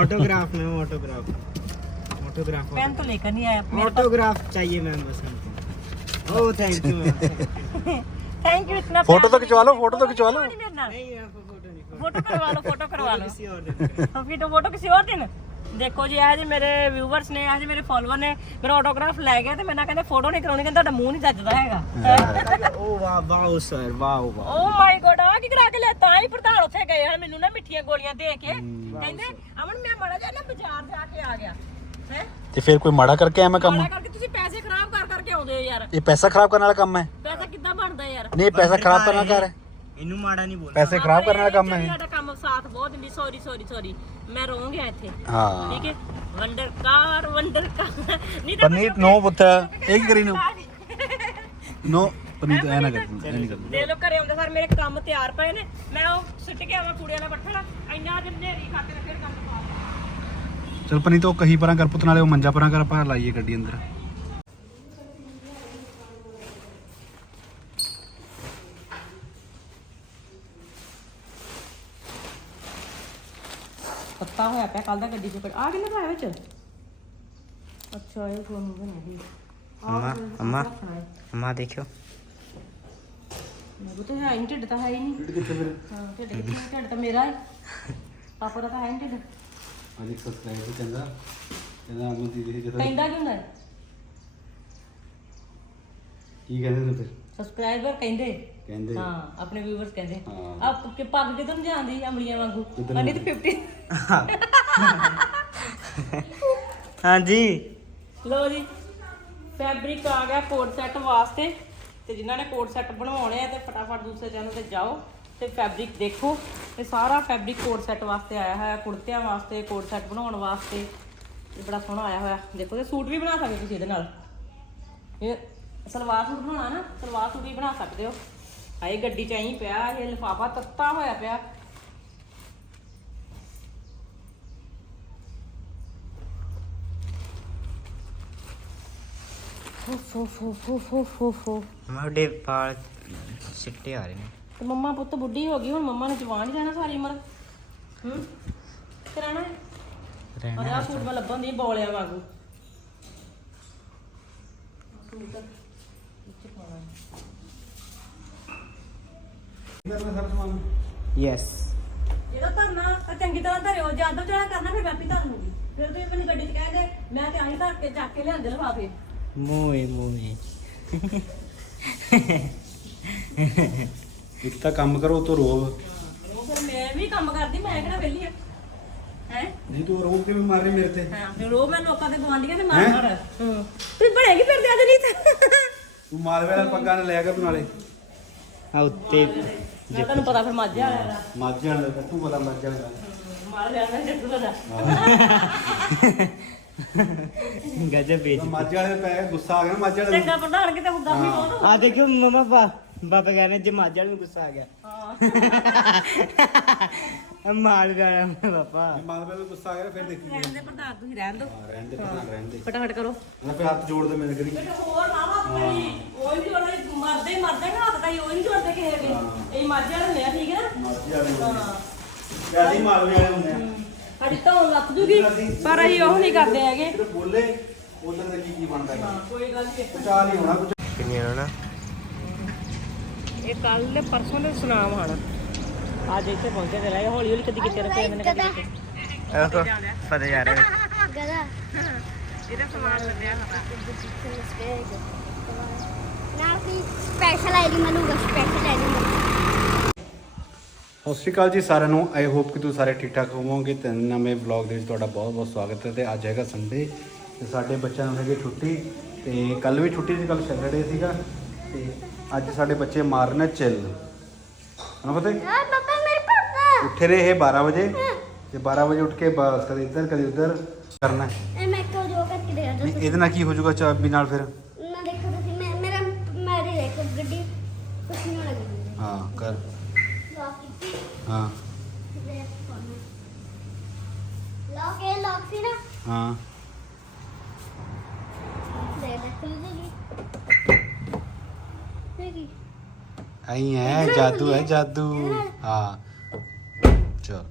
Autograph ma'am autograph autograph pen तो लेकर नहीं आया मेरे पास ऑटोग्राफ चाहिए मैम बस हमको oh thank you ma'am thank you इतना फोटो तो खिंचवा लो फोटो तो खिंचवा लो नहीं मेरे नाल। नहीं आपको फोटो नहीं फोटो करवा लो फोटो करवा लो किसी और दिन करें। ਫਿਰ ਤਾਂ ਫੋਟੋ ਕਿਸੇ ਹੋਰ ਦਿਨ ਦੇਖੋ ਜੀ ਇਹ ਜੀ ਮੇਰੇ ਵਿਊਵਰਸ ਨੇ ਇਹ ਜੀ ਮੇਰੇ ਫਾਲੋਅਰ ਨੇ ਮੇਰਾ ਆਟੋਗ੍ਰਾਫ ਲੈ ਗਏ ਤੇ ਮੈਂ ਨਾ ਕਹਿੰਦੇ ਫੋਟੋ ਨਹੀਂ ਕਰਾਉਣੀ ਕਹਿੰਦਾ ਤੁਹਾਡਾ ਮੂੰਹ ਨਹੀਂ ਜੱਜਦਾ ਹੈਗਾ ओह वाह वाह सर वाह वाह ਓ ਮਾਈ ਗੋਡ ਨਾ ਕੀ ਕਰਾ ਕੇ ਲੈ ਤਾਂ ਹੀ ਪ੍ਰਧਾਨ ਉੱਥੇ ਗਏ ਹਨ ਮੈਨੂੰ ਨਾ ਮਿੱਠੀਆਂ ਗੋਲੀਆਂ ਦੇ ਕੇ ਕਹਿੰਦੇ ਅਮਨ ਮੈਂ ਮੜਾ ਜਾ ਨਾ ਬਾਜ਼ਾਰ ਜਾ ਕੇ ਆ ਗਿਆ। ਹੈ? ਤੇ ਫਿਰ ਕੋਈ ਮਾੜਾ ਕਰਕੇ ਐਵੇਂ ਕੰਮ? ਮਾੜਾ ਕਰਕੇ ਤੁਸੀਂ ਪੈਸੇ ਖਰਾਬ ਕਰ ਕਰਕੇ ਆਉਂਦੇ ਹੋ ਯਾਰ। ਇਹ ਪੈਸਾ ਖਰਾਬ ਕਰਨ ਵਾਲਾ ਕੰਮ ਹੈ? ਪੈਸਾ ਕਿੱਦਾਂ ਬਣਦਾ ਯਾਰ? ਨਹੀਂ ਪੈਸਾ ਖਰਾਬ ਕਰਨ ਵਾਲਾ ਘਰ ਇਹਨੂੰ ਮਾੜਾ ਨਹੀਂ ਬੋਲਣਾ। ਪੈਸੇ ਖਰਾਬ ਕਰਨ ਵਾਲਾ ਕੰਮ ਹੈ ਸਾਡਾ ਕੰਮ ਸਾਥ ਬਹੁਤ ਦਿੰਦੀ। ਸੌਰੀ ਸੌਰੀ ਸੌਰੀ ਮੈਂ ਰੋ ਗਿਆ ਇੱਥੇ। ਹਾਂ। ਠੀਕ ਹੈ? ਵੰਡਰ ਕਾਰ ਵੰਡਰ ਕਾਰ ਨਹੀਂ ਤਾਂ ਨੋ ਪੁੱਤ ਇਹ ਕਰੀ ਨੂੰ? ਨੋ ਪਰ ਨਹੀਂ ਤਾਂ ਐ ਨਾ ਕਰ ਐ ਨਹੀਂ ਕਰ ਦੇ ਲੋ ਘਰੇ ਆਉਂਦਾ ਸਰ ਮੇਰੇ ਕੰਮ ਤਿਆਰ ਪਏ ਨੇ ਮੈਂ ਉਹ ਸੁੱਟ ਕੇ ਆਵਾਂ ਕੂੜਿਆਂ ਦਾ ਬੱਠਲ ਇੰਨਾ ਦਿਨ ਨੇਰੀ ਖਾ ਕੇ ਤੇ ਫਿਰ ਕੰਮ ਪਾ ਚਲ ਪਨੀ ਤੋਂ ਕਹੀ ਪਰਾਂ ਕਰ ਪੁੱਤ ਨਾਲੇ ਉਹ ਮੰਜਾ ਪਰਾਂ ਕਰ ਆਪਾਂ ਲਾਈਏ ਗੱਡੀ ਅੰਦਰ ਪੱਤਾ ਹੋਇਆ ਪਿਆ ਕੱਲ ਦਾ ਗੱਡੀ ਚੋਂ ਆ ਕਿੰਨਾ ਪਾਇਆ ਵਿੱਚ ਅੱਛਾ ਇਹ ਕੋਣ ਨਹੀਂ ਅਮਾ ਅਮਾ ਅਮਾ ਦੇਖਿਓ ਮੈਂ ਤਾਂ ਹੈ ਹੀ ਨੀ, ਢਿੱਡ ਤਾਂ ਹੈ ਹੀ ਨਹੀਂ ਢਿੱਡ ਕਿੱਥੇ ਮੇਰੇ ਹਾਂ ਢਿੱਡ ਕਿੱਥੇ ਢਿੱਡ ਤਾਂ ਮੇਰਾ ਹੈ। ਪਾਪਾ ਦਾ ਤਾਂ ਹੈ ਨੀ ਢਿੱਡ। ਅੱਜ ਇੱਕ ਸਬਸਕ੍ਰਾਈਬਰ ਕਹਿੰਦਾ ਕਹਿੰਦਾ ਅਮਨ ਦੀਦੀ ਜਦੋਂ ਕਹਿੰਦਾ ਕੀ ਹੁੰਦਾ ਹੈ ਕੀ ਕਹਿੰਦੇ ਨੇ ਫਿਰ? ਸਬਸਕ੍ਰਾਈਬਰ ਕਹਿੰਦੇ। ਕਹਿੰਦੇ। ਹਾਂ ਆਪਣੇ ਵਿਊਅਰਸ ਕਹਿੰਦੇ। ਹਾਂ। ਆਪ ਕਿ ਪੱਗ ਕਿਦੋਂ ਨੂੰ ਜਾਂਦੀ ਅਮਲੀਆਂ ਵਾਂਗੂ? ਕਿੱਧਰ ਨੂੰ? ਅਨੀ ਤੇ 50 ਹਾਂਜੀ। ਲੋ ਜੀ ਫੈਬਰਿਕ ਆ ਗਿਆ ਕੋਟ ਸੈੱਟ ਵਾਸਤੇ। ਤੇ ਜਿਨ੍ਹਾਂ ਨੇ ਕੋਟ ਸੈੱਟ ਬਣਵਾਉਣੇ ਆ ਤੇ ਫਟਾਫਟ ਦੂਸਰੇ ਚੈਨਲ ਤੇ ਜਾਓ ਤੇ ਫੈਬਰਿਕ ਦੇਖੋ। ਇਹ ਸਾਰਾ ਫੈਬਰਿਕ ਕੋਟ ਸੈੱਟ ਵਾਸਤੇ ਆਇਆ ਹੋਇਆ, ਕੁੜਤਿਆਂ ਵਾਸਤੇ ਕੋਟ ਸੈੱਟ ਬਣਾਉਣ ਵਾਸਤੇ। ਇਹ ਬੜਾ ਸੋਹਣਾ ਆਇਆ ਹੋਇਆ। ਦੇਖੋ, ਤੇ ਸੂਟ ਵੀ ਬਣਾ ਸਕਦੇ ਤੁਸੀਂ ਇਹਦੇ ਨਾਲ। ਇਹ ਸਲਵਾਰ ਸੂਟ ਬਣਾਉਣਾ ਨਾ, ਸਲਵਾਰ ਸੂਟ ਵੀ ਬਣਾ ਸਕਦੇ ਹੋ। ਆਏ ਗੱਡੀ ਚ ਆਈ ਪਿਆ, ਇਹ ਲਿਫਾਫਾ ਤੱਤਾ ਹੋਇਆ ਪਿਆ। ਫੋ ਫੋ ਫੋ ਫੋ ਫੋ ਫੋ ਫੋ ਮੋਢੇ ਵਾਲ ਸਿੱਟੇ ਆ ਰਹੇ ਨੇ। ਤੇ ਮੰਮਾ ਪੁੱਤ ਬੁੱਢੀ ਹੋ ਗਈ ਹੁਣ ਮੰਮਾ ਨੇ ਜਵਾਨ ਹੀ ਰਹਿਣਾ ਸਾਰੀ ਉਮਰ। ਹੂੰ? ਕਰਾਣਾ ਰਹਿਣਾ ਅਰੇ ਆ ਸੂਟ ਮੈਂ ਲੱਭਣ ਦੀ ਬੋਲਿਆ ਵਾਂਗੂ। ਸੂਟ ਵਿੱਚ ਪਾਉਣਾ ਯੈਸ ਜਿਹੜਾ ਧਰਨਾ ਤਾਂ ਚੰਗੀ ਤਰ੍ਹਾਂ ਧਰਿਓ ਜਦੋਂ ਜਿਹੜਾ ਕਰਨਾ ਫਿਰ ਮੈਂ ਆਪੇ ਧਰ ਲੂੰਗੀ। ਫਿਰ ਤੁਸੀਂ ਆਪਣੀ ਗੱਡੀ 'ਚ ਕਹਿ ਦੇ ਮੈਂ ਤੇ ਆਹੀ ਧਰ ਕੇ ਚੱਕ ਕੇ ਲਿਆਂਦੇ ਲਫਾਫੇ। ਮੂਏ ਮੂਏ ਇੱਕ ਤਾਂ ਕੰਮ ਕਰੋ ਤੋ ਰੋਬ ਉਹ ਫਿਰ ਮੈਂ ਵੀ ਕੰਮ ਕਰਦੀ ਮੈਂ ਕਿਹੜਾ ਵਿਹਲੀ ਆ? ਹੈ? ਨਹੀਂ ਤੂੰ ਰੋਬ ਕਿਵੇਂ ਮਾਰ ਰਹੀ ਮੇਰੇ ਤੇ? ਹਾਂ ਫਿਰ ਉਹ ਮੈਂ ਲੋਕਾਂ ਦੇ ਗਵਾਂਢੀਆਂ ਤੇ ਮਾਰ ਮਾਰ। ਹੂੰ। ਤੂੰ ਬਣੇਗੀ ਫਿਰ ਤੇ ਅੱਜ ਨਹੀਂ ਤੂੰ ਮਾਲਵੇ ਵਾਲਾ ਪੱਗਾਂ ਨੇ ਲਿਆ ਕਰ ਨਾਲੇ। ਆ ਉੱਤੇ ਮੈਂ ਤੁਹਾਨੂੰ ਪਤਾ ਫਿਰ ਮਾਝੇ ਵਾਲਿਆਂ ਦਾ। ਮਾਝੇ ਵਾਲੇ ਦਾ ਤੂੰ ਪਤਾ ਮਾਝੇ ਵਾਲੇ ਦਾ। ਮਾਰ ਲਿਆ ਮੈਂ ਜੱਟੂ ਦਾ ਗਜਬ ਵੇਚ ਤਾਂ ਮਾਝੇ ਵਾਲੇ ਪੈ ਗਿਆ ਗੁੱਸਾ ਆ ਗਿਆ ਨਾ ਮਾਝੇ ਵਾਲੇ ਚੰਗਾ ਪ੍ਰਧਾਨ ਕਿਤੇ ਹੁੰਦਾ ਵੀ ਬਹੁਤ। ਆ ਦੇਖਿਓ ਮਮਾ ਬਾ ਬਾਬਾ ਕਹਿੰਦੇ ਜੇ ਮਾਜਾ ਨੂੰ ਗੁੱਸਾ ਆ ਗਿਆ। ਹਾਂ। ਆ ਮਾਲ ਗਾਇਆ ਬਾਬਾ ਨੂੰ ਮਾਲਵੇ ਵਾਲੇ ਗੁੱਸਾ ਆ ਗਿਆ ਨਾ ਫਿਰ ਦੇਖੀ ਰਹਿਣ ਦੇ ਪ੍ਰਧਾਨ ਤੁਸੀਂ ਰਹਿਣ ਦਿਓ। ਹਾਂ ਰਹਿਣ ਦੇ ਰਹਿਣ ਦੇ। ਫਟਾਫਟ ਕਰੋ। ਨਾ ਫਿਰ ਹੱਥ ਜੋੜ ਦੇ ਮੇਰੇ ਕਰੀ। ਬੇਟਾ ਹੋਰ ਨਾ ਆਪਣੀ। ਉਹ ਹੀ ਜੋੜਦੇ ਮਰਦੇ ਮਰਦੇ ਨਾ ਹੱਥ ਤਾਂ ਉਹ ਨਹੀਂ ਜੋੜਦੇ ਕਿਸੇ ਵੀ। ਇਹ ਮਾਝੇ ਵਾਲੇ ਹੁੰਦੇ ਆ ਠੀਕ ਹੈ ਨਾ? ਮਾਝੇ ਵਾਲੇ ਹਾਂ। ਯਾਦੀ ਮਾਲਵੇ ਵਾਲੇ ਹੁੰਦੇ ਆ। ਸਾਡੀ ਧੌਣ ਲੱਥ ਜੂਗੀ ਪਰ ਅਸੀਂ ਉਹ ਨਹੀਂ ਕਰਦੇ ਹੈਗੇ। ਬੋਲੇ ਉਧਰ ਦਾ ਕੀ ਕੀ ਬਣਦਾ ਹੈ ਹਾਂ ਕੋਈ ਗੱਲ ਨਹੀਂ। ਪਚਾ ਨਹੀਂ ਹੋਣਾ ਕੁਝ ਕਿੰਨੀਆਂ ਨਾ ਇਹ ਕੱਲ ਦੇ ਪਰਸੋਂ ਦੇ ਸੁਨਾਮ ਹਨ। ਅੱਜ ਇੱਥੇ ਪਹੁੰਚੇ ਤੇ ਲੈ ਹੌਲੀ ਹੌਲੀ ਕਦੀ ਕਿਤੇ ਰੁਪਏ ਮੈਨੇ ਕਦੀ ਕਿਤੇ ਆਹੋ ਫਤਿਹ ਜਾ ਰਹੇ ਗਦਾ। ਇਹਦਾ ਸਮਾਨ ਲੱਦਿਆ ਨਾਲ ਵੀ ਸਪੈਸ਼ਲ ਆਈਡੀ ਮਨੂਗਾ ਸਪੈਸ਼ਲ ਆਈਡੀ ਸਤਿ ਸ਼੍ਰੀ ਅਕਾਲ ਜੀ ਸਾਰਿਆਂ ਨੂੰ। ਆਈ ਹੋਪ ਕਿ ਤੁਸੀਂ ਸਾਰੇ ਠੀਕ ਠਾਕ ਹੋਵੋਗੇ ਤੇ ਨਵੇਂ ਵਲੌਗ ਦੇ ਵਿੱਚ ਤੁਹਾਡਾ ਬਹੁਤ ਬਹੁਤ ਸਵਾਗਤ ਹੈ ਤੇ ਅੱਜ ਹੈਗਾ ਸੰਡੇ ਤੇ ਸਾਡੇ ਬੱਚਿਆਂ ਨੂੰ ਹੈਗੀ ਛੁੱਟੀ ਤੇ ਕੱਲ ਵੀ ਛੁੱਟੀ ਸੀ ਕੱਲ ਸੈਟਰਡੇ ਸੀਗਾ ਤੇ ਅੱਜ ਸਾਡੇ ਬੱਚੇ ਮਾਰਨੇ ਚਿੱਲ। ਹਨਾ ਪਤਾ ਆ ਪਾਪਾ ਮੇਰੇ ਪਾਪਾ। ਉੱਠੇ ਨੇ ਇਹ 12 ਵਜੇ ਤੇ 12 ਵਜੇ ਉੱਠ ਕੇ ਬਸ ਕਦੇ ਇੱਧਰ ਕਦੇ ਉੱਧਰ ਕਰਨਾ ਹੈ। ਇਹ ਮੈਂ ਕੋ ਜੋ ਕਰਕੇ ਦੇ ਨਹੀਂ ਦੋ ਇਹਦੇ ਨਾਲ ਕੀ ਹੋ ਜਾਊਗਾ ਚਾਬੀ ਨਾਲ ਫਿਰ? ਨਾ ਦੇਖੋ ਤੁਸੀਂ ਮੇਰਾ ਮੇਰੀ ਦੇਖੋ ਗੱਡੀ ਕੁਛ ਨਹੀਂ ਲੱਗੀ ਹਾਂ ਕਰ। ਹਾਂ। ਦੇ ਲੌਕ ਇਹ ਲੌਕ ਸੀ ਨਾ। ਹਾਂ। ਦੇ ਦੇ ਖੁੱਲ ਜੇਗੀ। ਦੇਖੀ ਐਂ ਹੈ ਜਾਦੂ ਹੈ ਜਾਦੂ। ਹਾਂ। ਚਲ।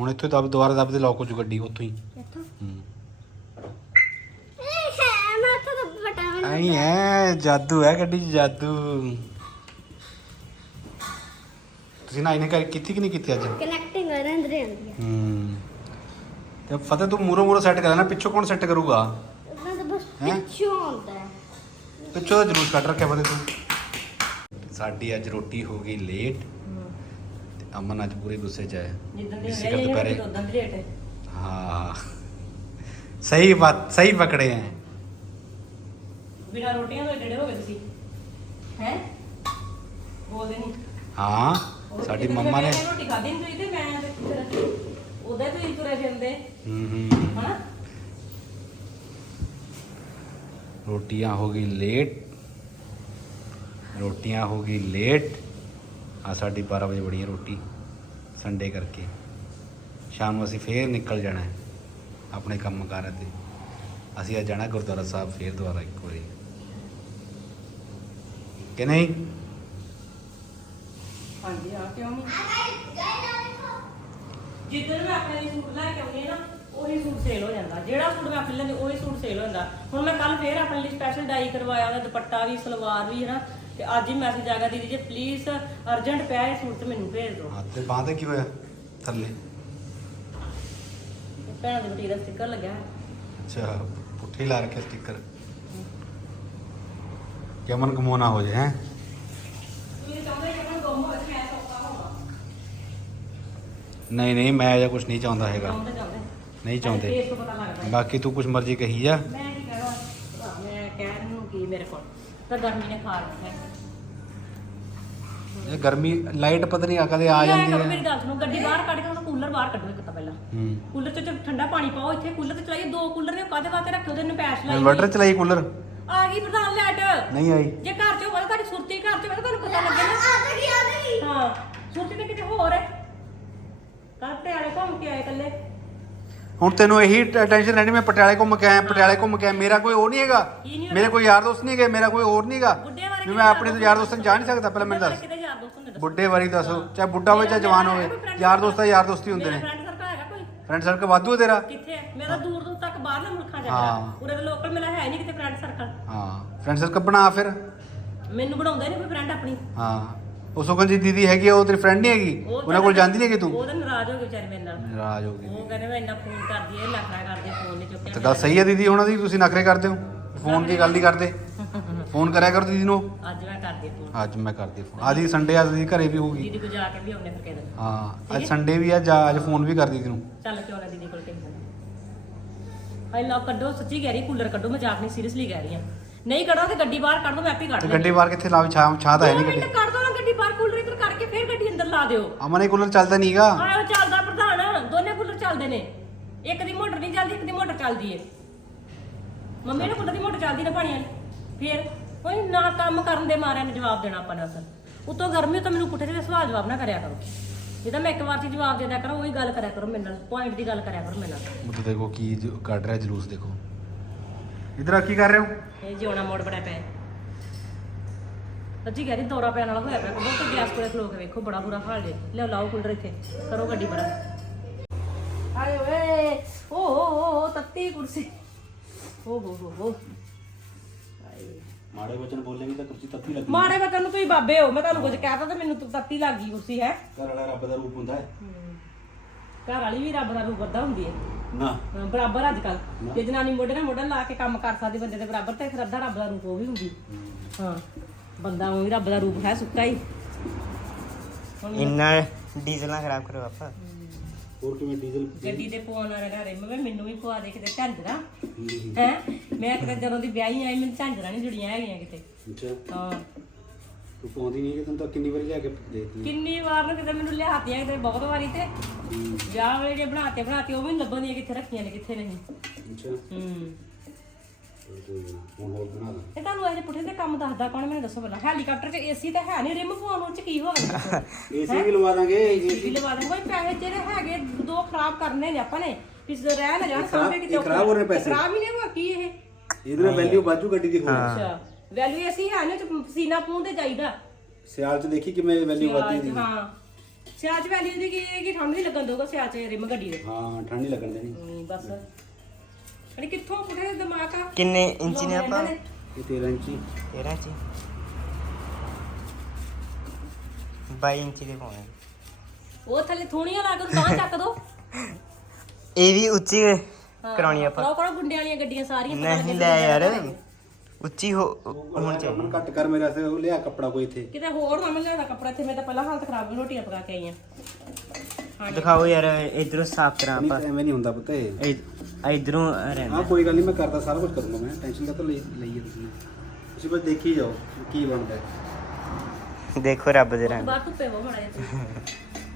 ਹੁਣ ਇੱਥੋਂ ਦਬ ਦੁਬਾਰਾ ਲੋਕ ਹੋ ਜੂ ਗੱਡੀ ਉੱਥੋਂ ਹੀ। ਇੱਥੋਂ? ਹੂੰ। ਇਹ ਹੈ ਮੈਂ ਤਾਂ ਬਟਨ ਐਂ ਹੈ ਜਾਦੂ ਹੈ ਗੱਡੀ 'ਚ ਜਾਦੂ। ਤੁਸੀਂ ਨਾਈ ਨੇ ਕਰ ਕੀਤੀ ਕਿ ਨਹੀਂ ਕੀਤੀ ਅੱਜ? ਕਨੈਕਟਿੰਗ ਆ ਅੰਦਰ ਆਂਦੀ ਹੂੰ। ਤੇ ਫਤਿਹ ਤੂੰ ਮੂਰੋ ਮੂਰੋ ਸੈੱਟ ਕਰ ਲੈਣਾ ਪਿੱਛੋਂ ਕੌਣ ਸੈੱਟ ਕਰੂਗਾ? ਪਿੱਛੋਂ ਆਉਂਦਾ ਹੈ। ਰੱਖਿਆ ਫਤਿਹ ਤੂੰ। ਸਾਡੀ ਅੱਜ ਰੋਟੀ ਹੋ ਗਈ ਲੇਟ ਤੇ ਅਮਨ ਅੱਜ ਪੂਰੇ ਗੁੱਸੇ 'ਚ ਹੈ ਜਿੱਦਾਂ ਦੀ ਸੀਗਾ ਹੋਈ ਦੁਪਹਿਰੇ। ਹਾਂ। ਸਹੀ ਬਾਤ ਸਹੀ ਪਕੜੇ ਹੈ ਬਿਨਾਂ ਰੋਟੀਆਂ ਤੋਂ ਡੇੜੇ ਹੋ ਗਏ ਤੁਸੀਂ। ਹੈ? ਬੋਲਦੇ ਨਹੀਂ ਹਾਂ। ਸਾਡੀ ਮੰਮਾ ਨੇ। ਰੋਟੀ ਖਾਦੀ ਨਹੀਂ ਤੇ ਮੈਂ ਉਹਦੇ ਤੋਂ ਹੀ ਤੁਰੇ ਜਾਂਦੇ ਹੂੰ ਰੋਟੀਆਂ ਹੋ ਗਈ ਲੇਟ। ਰੋਟੀਆਂ ਹੋ ਗਈ ਲੇਟ। ਆ ਸਾਡੀ 12 ਵਜੇ ਬਣੀ ਰੋਟੀ ਸੰਡੇ ਕਰਕੇ। ਸ਼ਾਮ ਨੂੰ ਅਸੀਂ ਫੇਰ ਨਿਕਲ ਜਾਣਾ ਹੈ ਆਪਣੇ ਕੰਮ ਕਾਰਾਂ ਤੇ ਅਸੀਂ ਆ ਜਾਣਾ ਗੁਰਦੁਆਰਾ ਸਾਹਿਬ ਫੇਰ ਦੁਬਾਰਾ ਇੱਕ ਵਾਰੀ। ਕਿ ਨਹੀਂ? ਹਾਂਜੀ ਹਾਂ ਕਿਉਂ ਨਹੀਂ? ਜਿੱਦਣ ਮੈਂ ਆਪਣੇ ਲਈ ਸੂਟ ਲੈ ਕੇ ਆਉਂਦੀ ਹਾਂ ਨਾ ਉਹੀ ਸੂਟ ਸੇਲ ਹੋ ਜਾਂਦਾ। ਜਿਹੜਾ ਸੂਟ ਮੈਂ ਆਪਣੇ ਲੈਂਦੀ ਉਹੀ ਸੂਟ ਸੇਲ ਹੋ ਜਾਂਦਾ। ਹੁਣ ਮੈਂ ਕੱਲ ਫੇਰ ਆਪਣੇ ਲਈ ਸਪੈਸ਼ਲ ਡਾਈ ਕਰਵਾਇਆ ਉਹਦਾ ਦੁਪੱਟਾ ਵੀ ਸਲਵਾਰ ਵੀ ਹੈ ਨਾ ਤੇ ਅੱਜ ਹੀ ਮੈਸੇਜ ਆ ਗਿਆ ਦੀਦੀ ਜੀ ਪਲੀਜ਼ ਅਰਜੈਂਟ ਪਿਆ ਇਹ ਸੂਟ ਤੇ ਮੈਨੂੰ ਭੇਜ ਦਿਓ। ਹੱਥ ਤੇ ਬਾਂਹ ਤੇ ਕੀ ਹੋਇਆ? ਥੱਲੇ? ਭੈਣਾਂ ਦੇ ਬੁਟੀਕ ਦਾ ਸਟicker ਲੱਗਿਆ ਹੈ। ਅੱਛਾ ਪੁੱਠੀ ਲਾ ਰੱਖਿਆ ਸਟicker ਕਿ ਅਮਨ ਕਮੋ ਨਾ ਹੋ ਜਾਏ ਹੈ? ਤੁਸੀਂ ਚਾਹੁੰਦੇ ਕਿ ਮੈਂ ਗੁੰਮ ਹੋਵੇ ਤੇ ਮੈਂ ਸੌਖਾ ਹੋਵਾਂ ਨਹੀਂ ਨਹੀਂ ਮੈਂ ਅਜਾ ਕੁਝ ਨਹੀਂ ਚਾਹੁੰਦਾ ਹੈਗਾ। ਚਾਹੁੰਦੇ ਚਾਹੁੰਦੇ। ਨਹੀਂ ਚਾਹੁੰਦੇ। ਫੇਸ ਤੋਂ ਪਤਾ ਲੱਗਦਾ ਹੈ। ਬਾਕੀ ਤੂੰ ਕੁਝ ਮਰਜ਼ੀ ਕਹੀ ਜਾ। ਮੈਂ ਕੀ ਕਹਾਂ ਭਰਾ, ਮੈਂ ਕਹਿਣ ਨੂੰ ਕੀ ਮੇਰੇ ਕੋਲ। ਤਾਂ ਗਰਮੀ ਨੇ ਖਾ ਰੱਖਿਆ ਇਹ ਗਰਮੀ ਲਾਈਟ ਪਤਾ ਨਹੀਂ ਆ ਕਦੇ ਆ ਜਾਂਦੀ ਮੈਂ ਹੈ। ਮੇਰੀ ਗੱਲ ਸੁਣੋ ਗੱਡੀ ਬਾਹਰ ਕੱਢ ਕੇ ਉਹਨੂੰ ਕੂਲਰ ਬਾਹਰ ਕੱਢੋ ਇੱਕ ਤਾਂ ਪਹਿਲਾਂ। ਹੂੰ। ਕੂਲਰ ਚ ਠੰਡਾ ਪਾਣੀ ਪਾਓ ਇੱਥੇ ਕੂਲਰ ਤੇ ਚਲਾਈਏ ਦੋ ਕੂਲਰ ਨੇ ਕਾਦੇ ਵਾਸਤੇ ਰੱਖੇ? ਉਹਦੇ ਨਪੈਸ਼ ਲਾਈ ਇਨਵਰਟਰ ਚਲਾਈ ਕੂਲਰ? ਆ ਗਈ ਪ੍ਰਧਾਨ ਲੈਟ ਨਹੀਂ ਆਈ। ਜੇ ਘਰ ਚ ਹੋਵੇ ਤੁਹਾਡੀ ਸੁਰਤੀ ਘਰ ਚ ਹੋਵੇ ਤੁਹਾਨੂੰ ਪਤਾ ਲੱਗੇ ਨਾ। ਆ ਗਈ ਆ ਗਈ। ਹਾਂ ਸੁਰਤੀ ਤੇ ਕਿਤੇ ਹੋਰ ਹੈ। ਕੱਤੇ ਵਾਲੇ ਘੁੰਮ ਕੇ ਆਏ ਇਕੱਲੇ। ਹੁਣ ਤੈਨੂੰ ਇਹੀ ਟੈਨਸ਼ਨ ਰਹਿਣੀ ਮੈਂ ਪਟਿਆਲੇ ਘੁੰਮ ਕੇ ਆਇਆ ਪਟਿਆਲੇ ਘੁੰਮ ਕੇ ਆਇਆ। ਮੇਰਾ ਕੋਈ ਹੋਰ ਨਹੀਂ ਹੈਗਾ। ਕੀ ਨਹੀਂ ਮੇਰੇ ਕੋਈ ਯਾਰ ਦੋਸਤ ਨਹੀਂ ਹੈਗੇ ਮੇਰਾ ਕੋਈ ਹੋਰ ਨਹੀਂ ਹੈਗਾ। ਬੁੱਢੇ ਬਾਰੇ ਵੀ ਮੈਂ ਆਪਣੇ ਤੋਂ ਯਾਰ ਦੋਸਤਾਂ ਨੂੰ ਜਾ ਨਹੀਂ ਸਕਦਾ ਪਹਿਲਾਂ ਮੈਨੂੰ ਦੱਸ। ਕਿਤੇ ਯਾਰ ਦੋਸਤ ਹੁੰਦੇ ਦੱਸੋ। ਬੁੱਢੇ ਵਾਰੀ ਦੱਸੋ। ਚਾਹੇ ਬੁੱਢਾ ਹੋਵੇ ਚਾਹੇ ਜਵਾਨ ਹੋਵੇ। ਯਾਰ ਦੋਸਤ ਤਾਂ ਯਾਰ ਦੋਸਤੀ ਹੁੰਦੇ ਮੇਰਾ ਨੇ। ਫਰੈਂਡ ਸਰਕਲ ਹੈਗਾ ਕੋਈ। ਫਰੈਂਡ ਸਰਕਲ ਵਾਧੂ ਹੈ ਤੇਰਾ। ਕਿੱਥੇ ਹੈ? ਮੇਰਾ ਦੂਰ ਦੂਰ ਤੱਕ ਬਾਹਰਲੇ ਮੁਲਕਾਂ ਹਾਂ। ਜਾਂਦਾ। ਉਰੇ ਦੇ ਲੋਕਲ ਮੇਰਾ ਹੈ ਨਹੀਂ ਕਿਤੇ ਫਰੈਂਡ ਸਰਕਲ ਹਾਂ। ਫਰੈਂਡ ਸਰਕਲ ਬਣਾ ਫਿਰ। ਮੈਨੂੰ ਬਣਾਉਂਦਾ ਨਹੀਂ ਕੋਈ ਫਰੈਂਡ ਆਪਣੀ। ਹਾਂ। ਉਹ ਸੁਖਨ ਜੀ ਦੀਦੀ ਹੈਗੀ ਆ, ਉਹ ਤੇਰੀ ਫਰੈਂਡ ਨਹੀਂ ਹੈਗੀ? ਉਹ ਉਹਨਾਂ ਕੋਲ ਜਾਂਦੀ ਨਹੀਂ ਹੈਗੀ ਤੂੰ? ਉਹ ਤਾਂ ਨਾਰਾਜ਼ ਹੋ ਗਏ ਵਿਚਾਰੇ ਮੇਰੇ ਨਾਲ। ਨਾਰਾਜ਼ ਹੋ ਗਈ ਉਹ ਕਹਿੰਦੇ ਮੈਂ ਇੰਨਾ ਫੋਨ ਕਰਦੀ ਐ ਨਖਰਾ ਕਰਦੇ ਫੋਨ ਨਹੀਂ ਤੇ ਚੁੱਕਿਆ। ਦੱਸ ਸਹੀ ਹੈ ਦੀਦੀ ਉਹਨਾਂ ਦੀ ਤੁਸੀਂ ਨਖਰੇ ਕਰਦੇ ਹੋ? ਫੋਨ ਦੀ ਗੱਲ ਨਹੀਂ ਕਰਦੇ? ਫੋਨ ਕਰਿਆ ਕਰੋ ਦੀਦੀ ਨੂੰ? ਅੱਜ ਮੈਂ ਕਰਦੀ ਫੋਨ ਅੱਜ ਮੈਂ ਕਰਦੀ ਫੋਨ ਅੱਜ ਸੰਡੇ ਅੱਜ ਦੀ ਘਰੇ ਵੀ ਹੋਊਗੀ। ਦੀਦੀ ਕੋ ਜਾ ਕੇ ਵੀ ਆਉਣੇ ਫਿਰ ਕਹਿੰਦੇ ਹਾਂ ਅੱਜ ਸੰਡੇ ਵੀ ਆ ਜਾ ਅੱਜ ਫੋਨ ਵੀ ਕਰਦੀ ਤੈਨੂੰ। ਚੱਲ ਕਿਉਂ ਨਾ ਦੀਦੀ ਕੋਲ ਕਹਿੰਦੇ ਆਈ ਲਵ ਕੱਢੋ ਸੱਚੀ ਕਹਿ ਰਹੀ ਕੂਲਰ ਕੱਢੋ ਮਜ਼ਾਕ ਨਹੀਂ ਸੀਰੀਅਸਲੀ ਕਹਿ ਰਹੀ ਆ। ਨਹੀਂ ਕੱਢੋ ਤੇ ਗੱਡੀ ਬਾਹਰ ਕੱਢ ਦੋ ਮੈਂ ਆਪੇ ਕੱਢ ਲੈਂਦੀ। ਗੱਡੀ ਬਾਹਰ ਕਿੱਥੇ ਲਾਵ ਛਾਂ ਛਾਂ ਤਾਂ ਹੈ ਨਹੀਂ ਗੱਡੀ। ਕੱਢ ਦੋ ਨਾ ਗੱਡੀ ਬਾਹਰ ਕੂਲਰ ਇੱਧਰ ਕੱਢ ਕੇ ਫਿਰ ਗੱਡੀ ਅੰਦਰ ਲਾ ਦਿਓ। ਅਮਨੇ ਕੂਲਰ ਚੱਲਦਾ ਨਹੀਂਗਾ ਹਾਂ ਉਹ ਚੱਲਦਾ ਪ੍ਰਧਾਨ ਦੋਨੇ ਕੂਲਰ ਚੱਲਦੇ ਨੇ। ਇੱਕ ਦੀ ਮੋਟਰ ਨਹੀਂ ਚੱਲਦੀ ਇੱਕ ਦੀ ਮੋਟਰ ਚੱਲਦੀ ਏ। ਮੰਮੀ ਨੇ ਕੂਲਰ ਦੀ ਮੋਟਰ ਚੱਲਦੀ ਨਾ ਪਾਣੀ ਵਾਲੀ ਫੇਰ ਕੋਈ ਨਾ ਕੰਮ ਕਰਨ ਦੇ ਮਾਰਿਆਂ ਨੇ ਜਵਾਬ ਦੇਣਾ ਆਪਾਂ ਨੇ ਅਸਲ। ਉਤੋਂ ਗਰਮੀ ਤਾਂ ਮੈਨੂੰ ਪੁੱਠੇ ਦੇ ਸਵਾਲ ਜਵਾਬ ਨਾ ਕਰਿਆ ਕਰੋ। ਜੇ ਤਾਂ ਮੈਂ ਇੱਕ ਵਾਰ ਚ ਜਵਾਬ ਦੇ ਦਿਆ ਕਰੋ ਉਹੀ ਗੱਲ ਕਰਿਆ ਕਰੋ ਮੇਰੇ ਨਾਲ ਪੁਆਇੰਟ ਦੀ ਗੱਲ ਕਰਿਆ ਕਰੋ ਮੇਰੇ ਨਾਲ। ਉਹ ਦੇਖੋ ਕੀ ਜ- ਕੱਢ ਰਿਹਾ ਜਲੂਸ ਦੇਖੋ। ਇਧਰ ਆ ਕੀ ਕਰ ਰਹੇ ਹੋ? ਇਹ ਜਿਉਣਾ ਮੋੜ ਬੜਾ ਪਿਆ। ਸੱਚੀ ਕਹਿ ਰਹੀ ਦੌਰਾ ਪੈਣ ਵਾਲਾ ਹੋਇਆ ਪਿਆ। ਕਦੋਂ ਤੇ ਗੈਸ ਕੋਲੇ ਖਲੋ ਕੇ ਵੇਖੋ ਬੜਾ ਬੁਰਾ ਹਾਲ ਜੇ। ਲਿਆਓ ਲਾਓ ਕੂਲਰ ਇੱਥੇ। ਕਰੋ ਗੱਡੀ ਬੜਾ। ਹਾਏ ਓਏ ਓ ਹੋ ਹੋ ਹੋ ਤੱਤੀ ਕੁਰਸੀ। ਓ ਹੋ ਹੋ ਹੋ। ਮਾੜੇ ਵਚਨ ਬੋਲੇਗੀ ਤਾਂ ਕੁਰਸੀ ਤੱਤੀ ਲੱਗੀ ਮਾੜੇ ਬੱਚਨ ਨੂੰ ਤੁਸੀਂ ਬਾਬੇ ਹੋ ਮੈਂ ਤੁਹਾਨੂੰ ਕੁਝ ਕਹਿਤਾ ਤੇ ਮੈਨੂੰ ਤਾਂ ਤੱਤੀ ਲੱਗ ਗਈ ਕੁਰਸੀ ਹੈ? ਘਰ ਵਾਲਾ ਰੱਬ ਦਾ ਰੂਪ ਹੁੰਦਾ ਹੈ। ਘਰ ਵਾਲੀ ਵੀ ਰੱਬ ਦਾ ਰੂਪ ਵੱਧਾ ਹੁੰਦੀ ਹੈ। ਨਾ। ਹਾਂ, ਬਰਾਬਰ ਅੱਜ ਕੱਲ ਜੇ ਜਨਾਨੀ ਮੋਢੇ ਨਾਲ ਮੋਢਾ ਲਾ ਕੇ ਕੰਮ ਕਰ ਸਕਦੀ ਬੰਦੇ ਦੇ ਬਰਾਬਰ ਤੇ ਫਿਰ ਅੱਧਾ ਰੱਬ ਦਾ ਰੂਪ ਉਹ ਵੀ ਹੁੰਦੀ। ਹਾਂ। ਬੰਦਾ ਉਹ ਵੀ ਰੱਬ ਦਾ ਰੂਪ ਹੈ ਸੁੱਕਾ ਹੀ। ਇੰਨਾ ਡੀਜ਼ਲ ਨਾ ਖਰਾਬ ਕਰੋ ਆਪਾਂ। ਹੋਰ ਕਿਵੇਂ ਡੀਜ਼ਲ ਗੱਡੀ ਦੇ ਪਵਾਉਣ ਵਾਲੇ ਘਰੇ ਮੈਂ ਕਿਹਾ ਮੈਨੂੰ ਵੀ ਪਵਾ ਦੇ ਕਿਤੇ ਝਾਂਜਰਾ। ਹੈ। ਮੈਂ ਕਿਤੇ ਜਦੋਂ ਦੀ ਵਿਆਹੀ ਆਈ ਮੈਨੂੰ ਝਾਂਜਰਾ ਨਹੀਂ ਜੁੜੀਆਂ ਹੈਗੀਆਂ ਕਿਤੇ। ਅੱਛਾ। ਹਾਂ। ਤੂੰ ਪਾਉਂਦੀ ਨਹੀਂ ਕਿ ਤੈਨੂੰ ਤਾਂ ਕਿੰਨੀ ਵਾਰੀ ਲਿਆ ਕੇ ਦੇਤੀ? ਕਿੰਨੀ ਵਾਰ ਨੂੰ ਕਿਤੇ ਮੈਨੂੰ ਲਿਆਤੀਆਂ ਕਿਤੇ ਬਹੁਤ ਵਾਰੀ ਤੇ। ਵਿਆਹ ਵੇਲੇ ਜੇ ਬਣਾਤੇ ਬਣਾਤੇ ਉਹ ਵੀ ਨੀ ਲੱਭਣਦੀਆਂ ਕਿੱਥੇ ਰੱਖੀਆਂ ਨੇ ਕਿੱਥੇ ਨਹੀਂ। ਅੱਛਾ। ਹੂੰ। ਕੋਈ ਨਾ ਹੁਣ ਹੋਰ ਬਣਾ ਲਾ ਇਹ ਤੁਹਾਨੂੰ ਇਹ ਪੁੱਠੇ ਦੇ ਕੰਮ ਦੱਸਦਾ ਕੌਣ ਮੈਨੂੰ ਦੱਸੋ ਪਹਿਲਾਂ। ਹੈਲੀਕਾਪਟਰ 'ਚ ਏਸੀ ਤਾਂ ਹੈ ਨਹੀਂ ਰਿਮ ਪਵਾਉਣ ਉਹ 'ਚ ਕੀ ਹੋਵੇ? ਦੱਸੋ ਏਸੀ ਵੀ ਲਵਾ ਦਾਂਗੇ ਏਸੀ ਵੀ ਲਵਾ ਦੇ ਕੋਈ ਪੈਸੇ ਜਿਹੜੇ ਹੈਗੇ ਦੋ ਖਰਾਬ ਕਰਨੇ ਨੇ ਆਪਾਂ ਨੇ। ਪਿਸ ਰਹਿ ਨਾ ਜਾਣ ਸਾਹਮਣੇ ਕਿਤੇ ਖਰਾਬ ਹੋ ਰਹੇ ਪੈਸੇ। ਖਰਾਬ ਹੀ ਨੇ ਹੋਰ ਕੀ ਇਹ? ਇਹਦੇ ਨਾਲ ਵੈਲਿਊ ਬਾਜੂ ਗੱਡੀ ਦੀ ਹੋਰ। ਅੱਛਾ। ਵੈਲਿਊ ਏਸੀ ਹੈ ਨਹੀਂ ਤੇ ਪਸੀਨਾ ਪੂੰਦੇ ਜਾਈਦਾ। ਸਿਆਲ ਚ ਦੇਖੀ ਕਿਵੇਂ ਵੈਲਿਊ ਵਧਦੀ ਦੀ ਹਾਂ। ਸਿਆਲ 'ਚ ਵੈਲਿਊ ਦੀ ਕੀ ਹੈ ਕਿ ਠੰਡ ਨਹੀਂ ਲੱਗਣ ਦੋਗਾ ਸਿਆਲ 'ਚ ਰਿਮ ਗੱਡੀ ਦੇ। ਹਾਂ ਠੰਡ ਨਹੀਂ ਲੱਗਣ ਦੇਣੀ। ਬਸ। ਅਰੇ ਕਿੱਥੋਂ ਪੁੱਠੇ ਦੇ ਦਿਮਾਗ ਆ। ਕਿੰਨੇ ਇੰਚ ਨੇ ਆਪਾਂ? ਇਹ 13 ਇੰਚੀ। 13 ਚ 22 ਇੰਚ ਦੇ ਪਾਉਣੇ। ਉਹ ਥੱਲੇ ਥੋੜੀਆਂ ਲਾ ਕੇ ਤਾਂ ਚੱਕ ਦੋ। ਇਹ ਵੀ ਉੱਚੀ ਕਰਾਉਣੀ ਆਪਾਂ। ਕਰਾਓ ਕਰਾਓ ਗੁੰਡਿਆਂ ਵਾਲੀਆਂ ਗੱਡੀਆਂ ਸਾਰੀਆਂ ਪਤਾ ਨਹੀਂ ਲੈ ਯਾਰ। ਉੱਚੀ ਹੋ ਹੁਣ ਚਾਹੀਦੀ। ਅਮਨ ਘੱਟ ਕਰ ਮੇਰੇ ਉਹ ਲਿਆ ਕੱਪੜਾ ਕੋਈ ਇੱਥੇ। ਕਿਤੇ ਹੋਰ ਨਾ ਮਿਲਣਾ ਕੱਪੜਾ ਇੱਥੇ ਮੈਂ ਤਾਂ ਪਹਿਲਾਂ ਹਾਲਤ ਖਰਾਬ ਹੋਈ ਰੋਟੀਆਂ ਪਕਾ ਕੇ ਆਈਆਂ ਦਿਖਾਓ ਯਾਰ ਇਧਰੋਂ ਸਾਫ਼ ਕਰਾਂ ਨਹੀਂ ਆਪਾਂ। ਐਵੇਂ ਨਹੀਂ ਹੁੰਦਾ ਪੁੱਤ ਇਹ। ਇਹ ਇਧਰੋਂ ਰਹਿਣਾ ਹਾਂ ਕੋਈ ਗੱਲ ਨਹੀਂ ਮੈਂ ਕਰਦਾ ਸਾਰਾ ਕੁਝ ਕਰੂੰਗਾ ਮੈਂ। ਟੈਨਸ਼ਨ ਕਾ ਤਾਂ ਲਈ ਲਈਏ ਤੁਸੀਂ? ਤੁਸੀਂ ਬਸ ਦੇਖੀ ਜਾਓ ਕੀ ਬਣਦਾ ਹੈ। ਦੇਖੋ ਰੱਬ ਦੇ ਰੰਗ। ਬਾਹਰ ਧੁੱਪੇ ਬਹੁਤ ਮੜਾ ਜਿਹਾ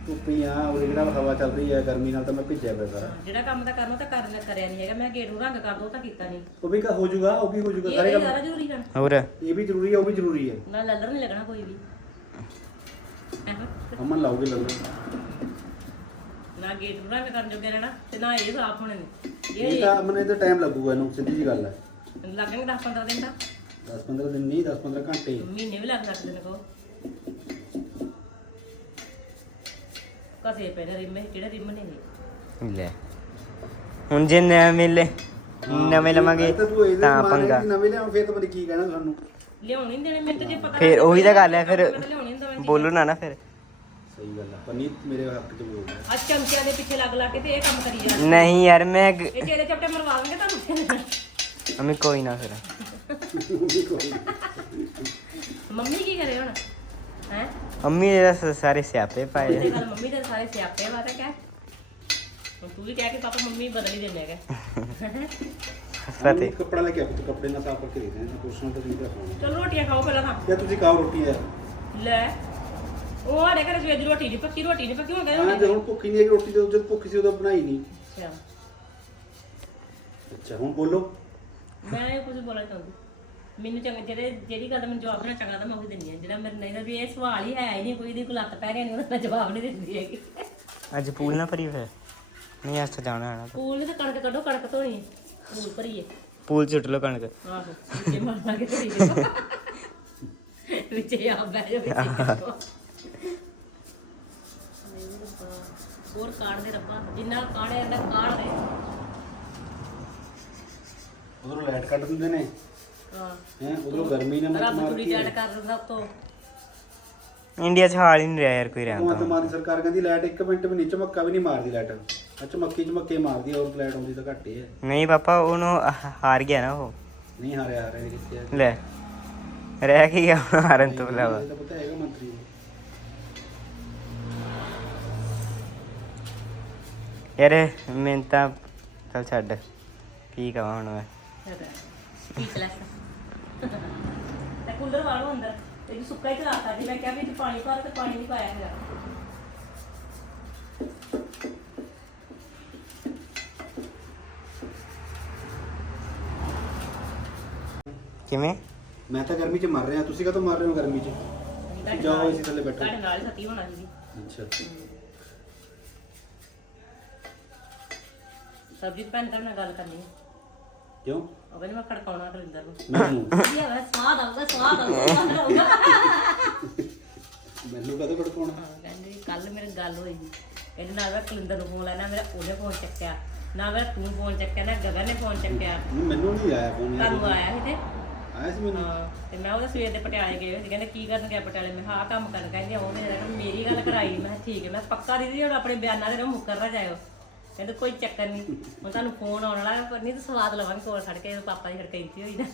ਧੁੱਪੀ ਆ ਉਹ ਜਿਹੜਾ ਹਵਾ ਚੱਲ ਰਹੀ ਹੈ ਗਰਮੀ ਨਾਲ ਤਾਂ ਮੈਂ ਭਿੱਜਿਆ ਪਿਆ ਸਾਰਾ। ਜਿਹੜਾ ਕੰਮ ਤਾਂ ਕਰਨਾ ਤਾਂ ਕਰ ਕਰਿਆ ਨਹੀਂ ਹੈਗਾ। ਮੈਂ ਗੇਟ ਨੂੰ ਰੰਗ ਕਰ ਦੋ ਤਾਂ ਕੀਤਾ ਨਹੀਂ। ਉਹ ਵੀ ਹੋ ਜਾਊਗਾ ਉਹ ਵੀ ਹੋ ਜਾਊਗਾ ਇਹ ਸਾਰੇ ਵੀ ਕੰਮ। ਜ਼ਿਆਦਾ ਜ਼ਰੂਰੀ ਹੈ ਹੋਰ? ਇਹ ਵੀ ਜ਼ਰੂਰੀ ਹੈ ਉਹ ਵੀ ਜ਼ਰੂਰੀ ਹੈ ਨਾ ਲੱਲਰ ਨਹੀਂ ਲੱਗਣਾ ਕੋਈ ਵੀ। ਇਹੋ। ਅਮਨ ਲਾਉਗੇ ਲੱਗ ਨਾ ਗੇਟ ਨੂੰ ਰੰਗ ਕਰਨ ਜੋਗੇ ਰਹਿਣਾ ਤੇ ਨਾ ਇਹ ਸਾਫ਼ ਹੋਣੇ ਨੇ। ਇਹ ਇਹ ਤਾਂ ਇਹ ਤਾਂ ਟਾਈਮ ਲੱਗੂਗਾ ਇਹਨੂੰ ਸਿੱਧੀ ਜੀ ਗੱਲ ਹੈ। ਲੱਗਣਗੇ 10 15 ਦਿਨ ਤਾਂ 10 15 ਦਿਨ ਨਹੀਂ 10 15 ਘੰਟੇ। ਮਹੀਨੇ ਵੀ ਲੱਗ ਸਕਦੇ ਨੇ ਕੋ ਕਸੇ ਪੈ ਰਿਮ ਕਿਹੜਾ ਰਿਮ ਨੇ ਇਹ? ਲੈ ਹੁਣ ਜੇ ਨਵੇਂ ਮਿਲੇ ਨਵੇਂ ਲਵਾਂਗੇ ਤਾਂ ਤੂੰ ਇਹਦੇ ਤਾਂ ਮਾਰੇ ਪੰਗਾ ਨਵੇਂ ਲਿਆਉਂ ਫੇਰ ਤਾਂ ਪਤਾ ਕੀ ਕਹਿਣਾ ਤੁਹਾਨੂੰ ਲਿਆਉਣੀ ਨੀ ਦੇਣੇ ਮੈਨੂੰ ਤਾਂ ਜੇ ਪਤਾ ਫਿਰ ਉਹੀ ਤਾਂ ਗੱਲ ਹੈ ਫਿਰ ਮੈਂ ਬੋਲੋ ਨਾ ਨਾ ਫਿਰ। ਸਹੀ ਗੱਲ ਹੈ ਪਨੀਤ ਮੇਰੇ ਹੱਕ ਚ ਬੋਲਦਾ। ਅੱਜ ਚਮਚਿਆਂ ਦੇ ਪਿੱਛੇ ਲੱਗ ਲਾ ਕੇ ਤੇ ਇਹ ਕੰਮ ਕਰੀ ਜਾਣਾ। ਨਹੀਂ ਯਾਰ ਮੈਂ ਗ- ਇਹ ਚੇਲੇ ਚਪਟੇ ਮਰਵਾ ਦਾਂਗੇ ਤੁਹਾਨੂੰ ਅਮੀ ਕੋਈ ਨਾ ਫਿਰ। ਮੰਮੀ ਕੀ ਕਰੇ ਹੁਣ? ਹੈ? ਮੰਮੀ ਦੇ ਤਾਂ ਸਾਰੇ ਸਿਆਪੇ ਪਾਏ ਤੇ ਗੱਲ ਮੰਮੀ ਦੇ ਸਾਰੇ ਸਿਆਪੇ ਵਾ ਤੇ ਕਹਿ ਹੁਣ ਤੂੰ ਵੀ ਕਹਿ ਕੇ ਪਾਪਾ ਮੰਮੀ ਬਦਲ ਹੀ ਦਿੰਦੇ ਹੈਗੇ ਫਤਿਹ ਕੱਪੜਾ ਲੈ ਕੇ ਆ ਪੁੱਤ ਕੱਪੜੇ ਨਾਲ ਸਾਫ਼ ਕਰਕੇ ਦੇ ਦੇ ਕੁਰਸੀਆਂ ਤੇ ਨਹੀਂ ਰੱਖਣਾ ਚਲੋ ਰੋਟੀਆਂ ਖਾਓ ਪਹਿਲਾਂ ਤਾਂ। ਜਾਂ ਤੁਸੀਂ ਖਾਓ ਰੋਟੀ ਯਾਰ। ਲੈ। ਉਹ ਆੜੇ ਘਰੇ ਸਵੇਰ ਦੀ ਰੋਟੀ ਨਹੀਂ ਪੱਕੀ ਰੋਟੀ ਨਹੀਂ ਪੱਕੀ ਹਾਂ ਕਹਿੰਦੇ ਜੇ ਹੁਣ ਭੁੱਖੀ ਨਹੀਂ ਹੈਗੀ ਰੋਟੀ ਜਦੋਂ ਜਦ ਭੁੱਖੀ ਸੀ ਉਦੋਂ ਬਣਾਈ ਨਹੀਂ ਅੱਛਾ। ਅੱਛਾ ਹੁਣ ਬੋਲੋ। ਮੈਂ ਕੁਝ ਬੋਲਣਾ ਚਾਹੁੰਦੀ। ਮੈਨੂੰ ਚੰਗਾ ਜਿਹੜੇ ਜਿਹੜੀ ਗੱਲ ਦਾ ਮੈਨੂੰ ਜਵਾਬ ਦੇਣਾ ਚੰਗਾ ਤਾਂ ਮੈਂ ਉਹ ਦਿੰਦੀ ਹਾਂ। ਜਿਹੜਾ ਮੇਰੇ ਨਹੀਂ ਦਾ ਵੀ ਇਹ ਸਵਾਲ ਹੀ ਹੈ ਹੀ ਨਹੀਂ ਕੋਈ ਦੀ ਕੋਈ ਲੱਤ ਪੈ ਗਿਆ ਨਹੀਂ ਉਹਦਾ ਮੈਂ ਜਵਾਬ ਨਹੀਂ ਦਿੰਦੀ ਹੈਗੀ। ਅੱਜ ਪੂਲ ਨਾ ਭਰੀ ਫਿਰ। ਨਹੀਂ ਅੱਜ ਤਾਂ ਜਾਣਾ ਹੈ ਪੂਲ ਨੇ ਤਾਂ ਕਣਕ ਕੱਢੋ ਕਣਕ ਧੋਣੀ ਹੈ। ਪੂਲ ਭਰੀਏ। ਪੂਲ ਉੱਟ ਲੋ ਕਣਕ। ਆਹੋ ਵਿੱਚੇ ਮਾਰ ਲਾ ਕੇ ਧਰੀ ਦੇ ਵਿੱਚੇ ਆ ਬਹਿ ਜਾ ਵਿੱਚੇ ਹੋਰ ਕਾੜ ਦੇ ਰੱਬਾ ਜਿੰਨਾ ਕਾੜਿਆ ਇਹਨਾਂ ਕਾੜ ਦੇ ਉਧਰੋਂ ਲਾਈਟ ਕੱਟ ਦਿੰਦੇ ਨੇ। ਹਾਂ। ਹੈ ਉਧਰੋਂ ਗਰਮੀ ਨੇ ਮੱਚ ਰੱਬ ਮਾਰ ਕੇ। ਜੜ ਕਰ ਦਿੰਦਾ ਉਤੋਂ ਇੰਡੀਆ 'ਚ ਹਾਲ ਹੀ ਨਹੀਂ ਰਿਹਾ ਯਾਰ ਕੋਈ ਰਹਿਣ ਭਗਵੰਤ ਦਾ। ਮਾਨ ਦੀ ਸਰਕਾਰ ਕਹਿੰਦੀ ਲਾਈਟ ਇੱਕ ਮਿੰਟ ਵੀ ਨਹੀਂ ਝਮੱਕਾ ਵੀ ਨਹੀਂ ਮਾਰਦੀ ਲਾਈਟ ਆ ਝਮੱਕੀ ਝਮੱਕੇ ਮਾਰਦੀ ਆ, ਹੋਰ ਲਾਈਟ ਆਉਂਦੀ ਤਾਂ ਘੱਟ ਹੀ ਹੈ। ਨਹੀਂ ਪਾਪਾ ਉਹਨੂੰ ਹ- ਹਾਰ ਗਿਆ ਨਾ ਉਹ। ਨਹੀਂ ਹਾਰਿਆ ਹਾਰਿਆ ਕਿੱਥੇ ਆ। ਲੈ। ਰਹਿ ਕੀ ਗਿਆ ਹਾਰਨ ਤੋਂ ਇਲਾਵਾ। ਇਹ ਤਾਂ ਪਤਾ ਹੈਗਾ ਮੰਤਰੀ ਨੂੰ। ਯਾਰ ਮੈਂ ਤਾਂ ਚੱਲ ਛੱਡ। ਕੀ ਕਹਾਂ ਹੁਣ ਮੈਂ? ਸਪੀਚਲੈਸ ਤੇ ਕੂਲਰ ਵਾਲੋ ਅੰਦਰ। ਤੇ ਜੀ ਸੁੱਕਾ ਹੀ ਚਲਾਤਾ ਜੀ ਮੈਂ ਕਿਹਾ ਵੀ ਇਹ 'ਚ ਪਾਣੀ ਭਰ ਤੇ ਪਾਣੀ ਨਹੀਂ ਪਾਇਆ ਹੈਗਾ। ਕਿਵੇਂ? ਮੈਂ ਤਾਂ ਗਰਮੀ 'ਚ ਮਰ ਰਿਹਾ। ਤੁਸੀਂ ਕਾਹਤੋਂ ਮਰ ਰਹੇ ਹੋ ਗਰਮੀ 'ਚ? ਜਾਓ ਇਸੇ ਥੱਲੇ ਬੈਠੋ। ਤੁਹਾਡੇ ਨਾਲ ਹੀ ਸਤੀ ਹੋਣਾ ਜੀ ਅੱਛਾ। ਸਬਜੀ ਭੈਣ ਤੁਹਾਡੇ ਨਾਲ ਗੱਲ ਕਰਨੀ ਹੈ ਕਿਉਂ? ਉਹ ਕਹਿੰਦੀ ਮੈਂ ਖੜਕਾਉਣਾ ਕਲਿੰਦਰ ਨੂੰ। ਮੈਨੂੰ? ਵਧੀਆ ਵਾ? ਸਵਾਦ ਆਊਗਾ ਸਵਾਦ ਆਊਗਾ ਸਵਾਦ ਆਊਗਾ ਮੈਨੂੰ ਕਦੋਂ ਕੜਕਾਉਣਾ ਹਾਂ, ਕਹਿੰਦੀ ਕੱਲ ਮੇਰੇ ਗੱਲ ਹੋਈ ਸੀ। ਕਹਿੰਦੀ ਨਾਲ ਮੈਂ ਕਲਿੰਦਰ ਨੂੰ ਫੋਨ ਲਾਇਆ ਨਾ ਮੇਰਾ ਉਹਨੇ ਫੋਨ ਚੱਕਿਆ। ਨਾ ਮੇਰਾ ਤੂੰ ਫੋਨ ਚੱਕਿਆ ਨਾ ਗਗਨ ਨੇ ਫੋਨ ਚੱਕਿਆ। ਨਹੀਂ, ਮੈਨੂੰ ਨਹੀਂ ਆਇਆ ਫੋਨ ਤੁਹਾਨੂੰ ਆਇਆ ਸੀ ਤੇ। ਆਇਆ ਸੀ ਮੈਨੂੰ? ਹਾਂ ਤੇ ਮੈਂ ਉਹਦੇ ਸਵੇਰ ਦੇ ਪਟਿਆਲੇ ਗਏ ਹੋਏ ਸੀ। ਕਹਿੰਦੇ ਕੀ ਕਰਨ ਗਿਆ ਪਟਿਆਲੇ? ਮੈਂ ਹਾਂ ਕੰਮ ਕਰਨ। ਕਹਿੰਦੇ ਉਹ ਮੇਰੇ ਨਾਲ ਮੇਰੀ ਗੱਲ ਕਰਾਈ। ਮੈਂ ਕਿਹਾ ਠੀਕ ਹੈ ਮੈਂ ਕਿਹਾ ਪੱਕਾ ਦੀਦੀ ਹੁਣ ਆਪਣੇ ਬਿਆਨਾਂ ਦੇ ਨਾਲ ਮੁੱਕਰ ਨਾ ਜਾਇਓ। ਕਹਿੰਦੇ ਕੋਈ ਚੱਕਰ ਨਹੀਂ ਹੁਣ ਤੁਹਾਨੂੰ ਫੋਨ ਆਉਣ ਵਾਲਾ ਪਰ ਨਹੀਂ ਤਾਂ ਸਵਾਦ ਲਵਾਂਗੇ ਕੋਲ ਖੜ ਕੇ ਪਾਪਾ ਦੀ ਹੜਕੈਂਤੀ ਹੋਈ ਨਾ।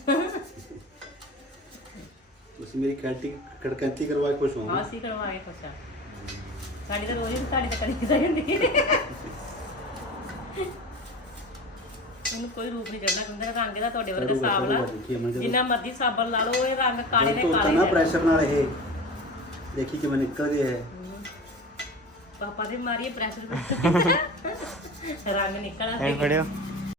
ਤੁਸੀਂ ਮੇਰੀ ਖੜਤੀ ਖੜਕੰਤੀ ਕਰਵਾ ਕੇ ਖੁਸ਼ ਹਾਂ ਹੋਗੇ ਅਸੀਂ ਕਰਵਾਏ ਕੁਛ ਆ। ਸਾਡੀ ਤਾਂ ਰੋਜ਼ ਹੀ ਸਾਡੀ ਤਾਂ ਕਰੀ ਕਿਦਾਂ ਹੁੰਦੀ ਉਹਨੂੰ ਕੋਈ ਰੂਪ ਨਹੀਂ ਚੜਨਾ ਕਹਿੰਦਾ ਰੰਗ ਦਾ ਤੁਹਾਡੇ ਵਰਗਾ ਜਦੋਂ- ਜਿੰਨਾ ਮਰਜ਼ੀ ਸਾਬਣ ਲਾ ਲਓ ਇਹ ਰੰਗ ਕਾਲੇ ਦੇ ਕਾਲੇ ਨਾ ਪ੍ਰੈਸ਼ਰ ਨਾਲ ਇਹ ਦੇਖੀ ਕਿਵੇਂ ਨਿਕਲਦੀ ਹੈ। ਪਾਪਾ ਦੇ ਮਾਰੀਏ ਪ੍ਰੈਸ਼ਰ ਰੰਗ ਨਿਕਲ ਐਂ ਆਵੇ ਫੜਿਓ।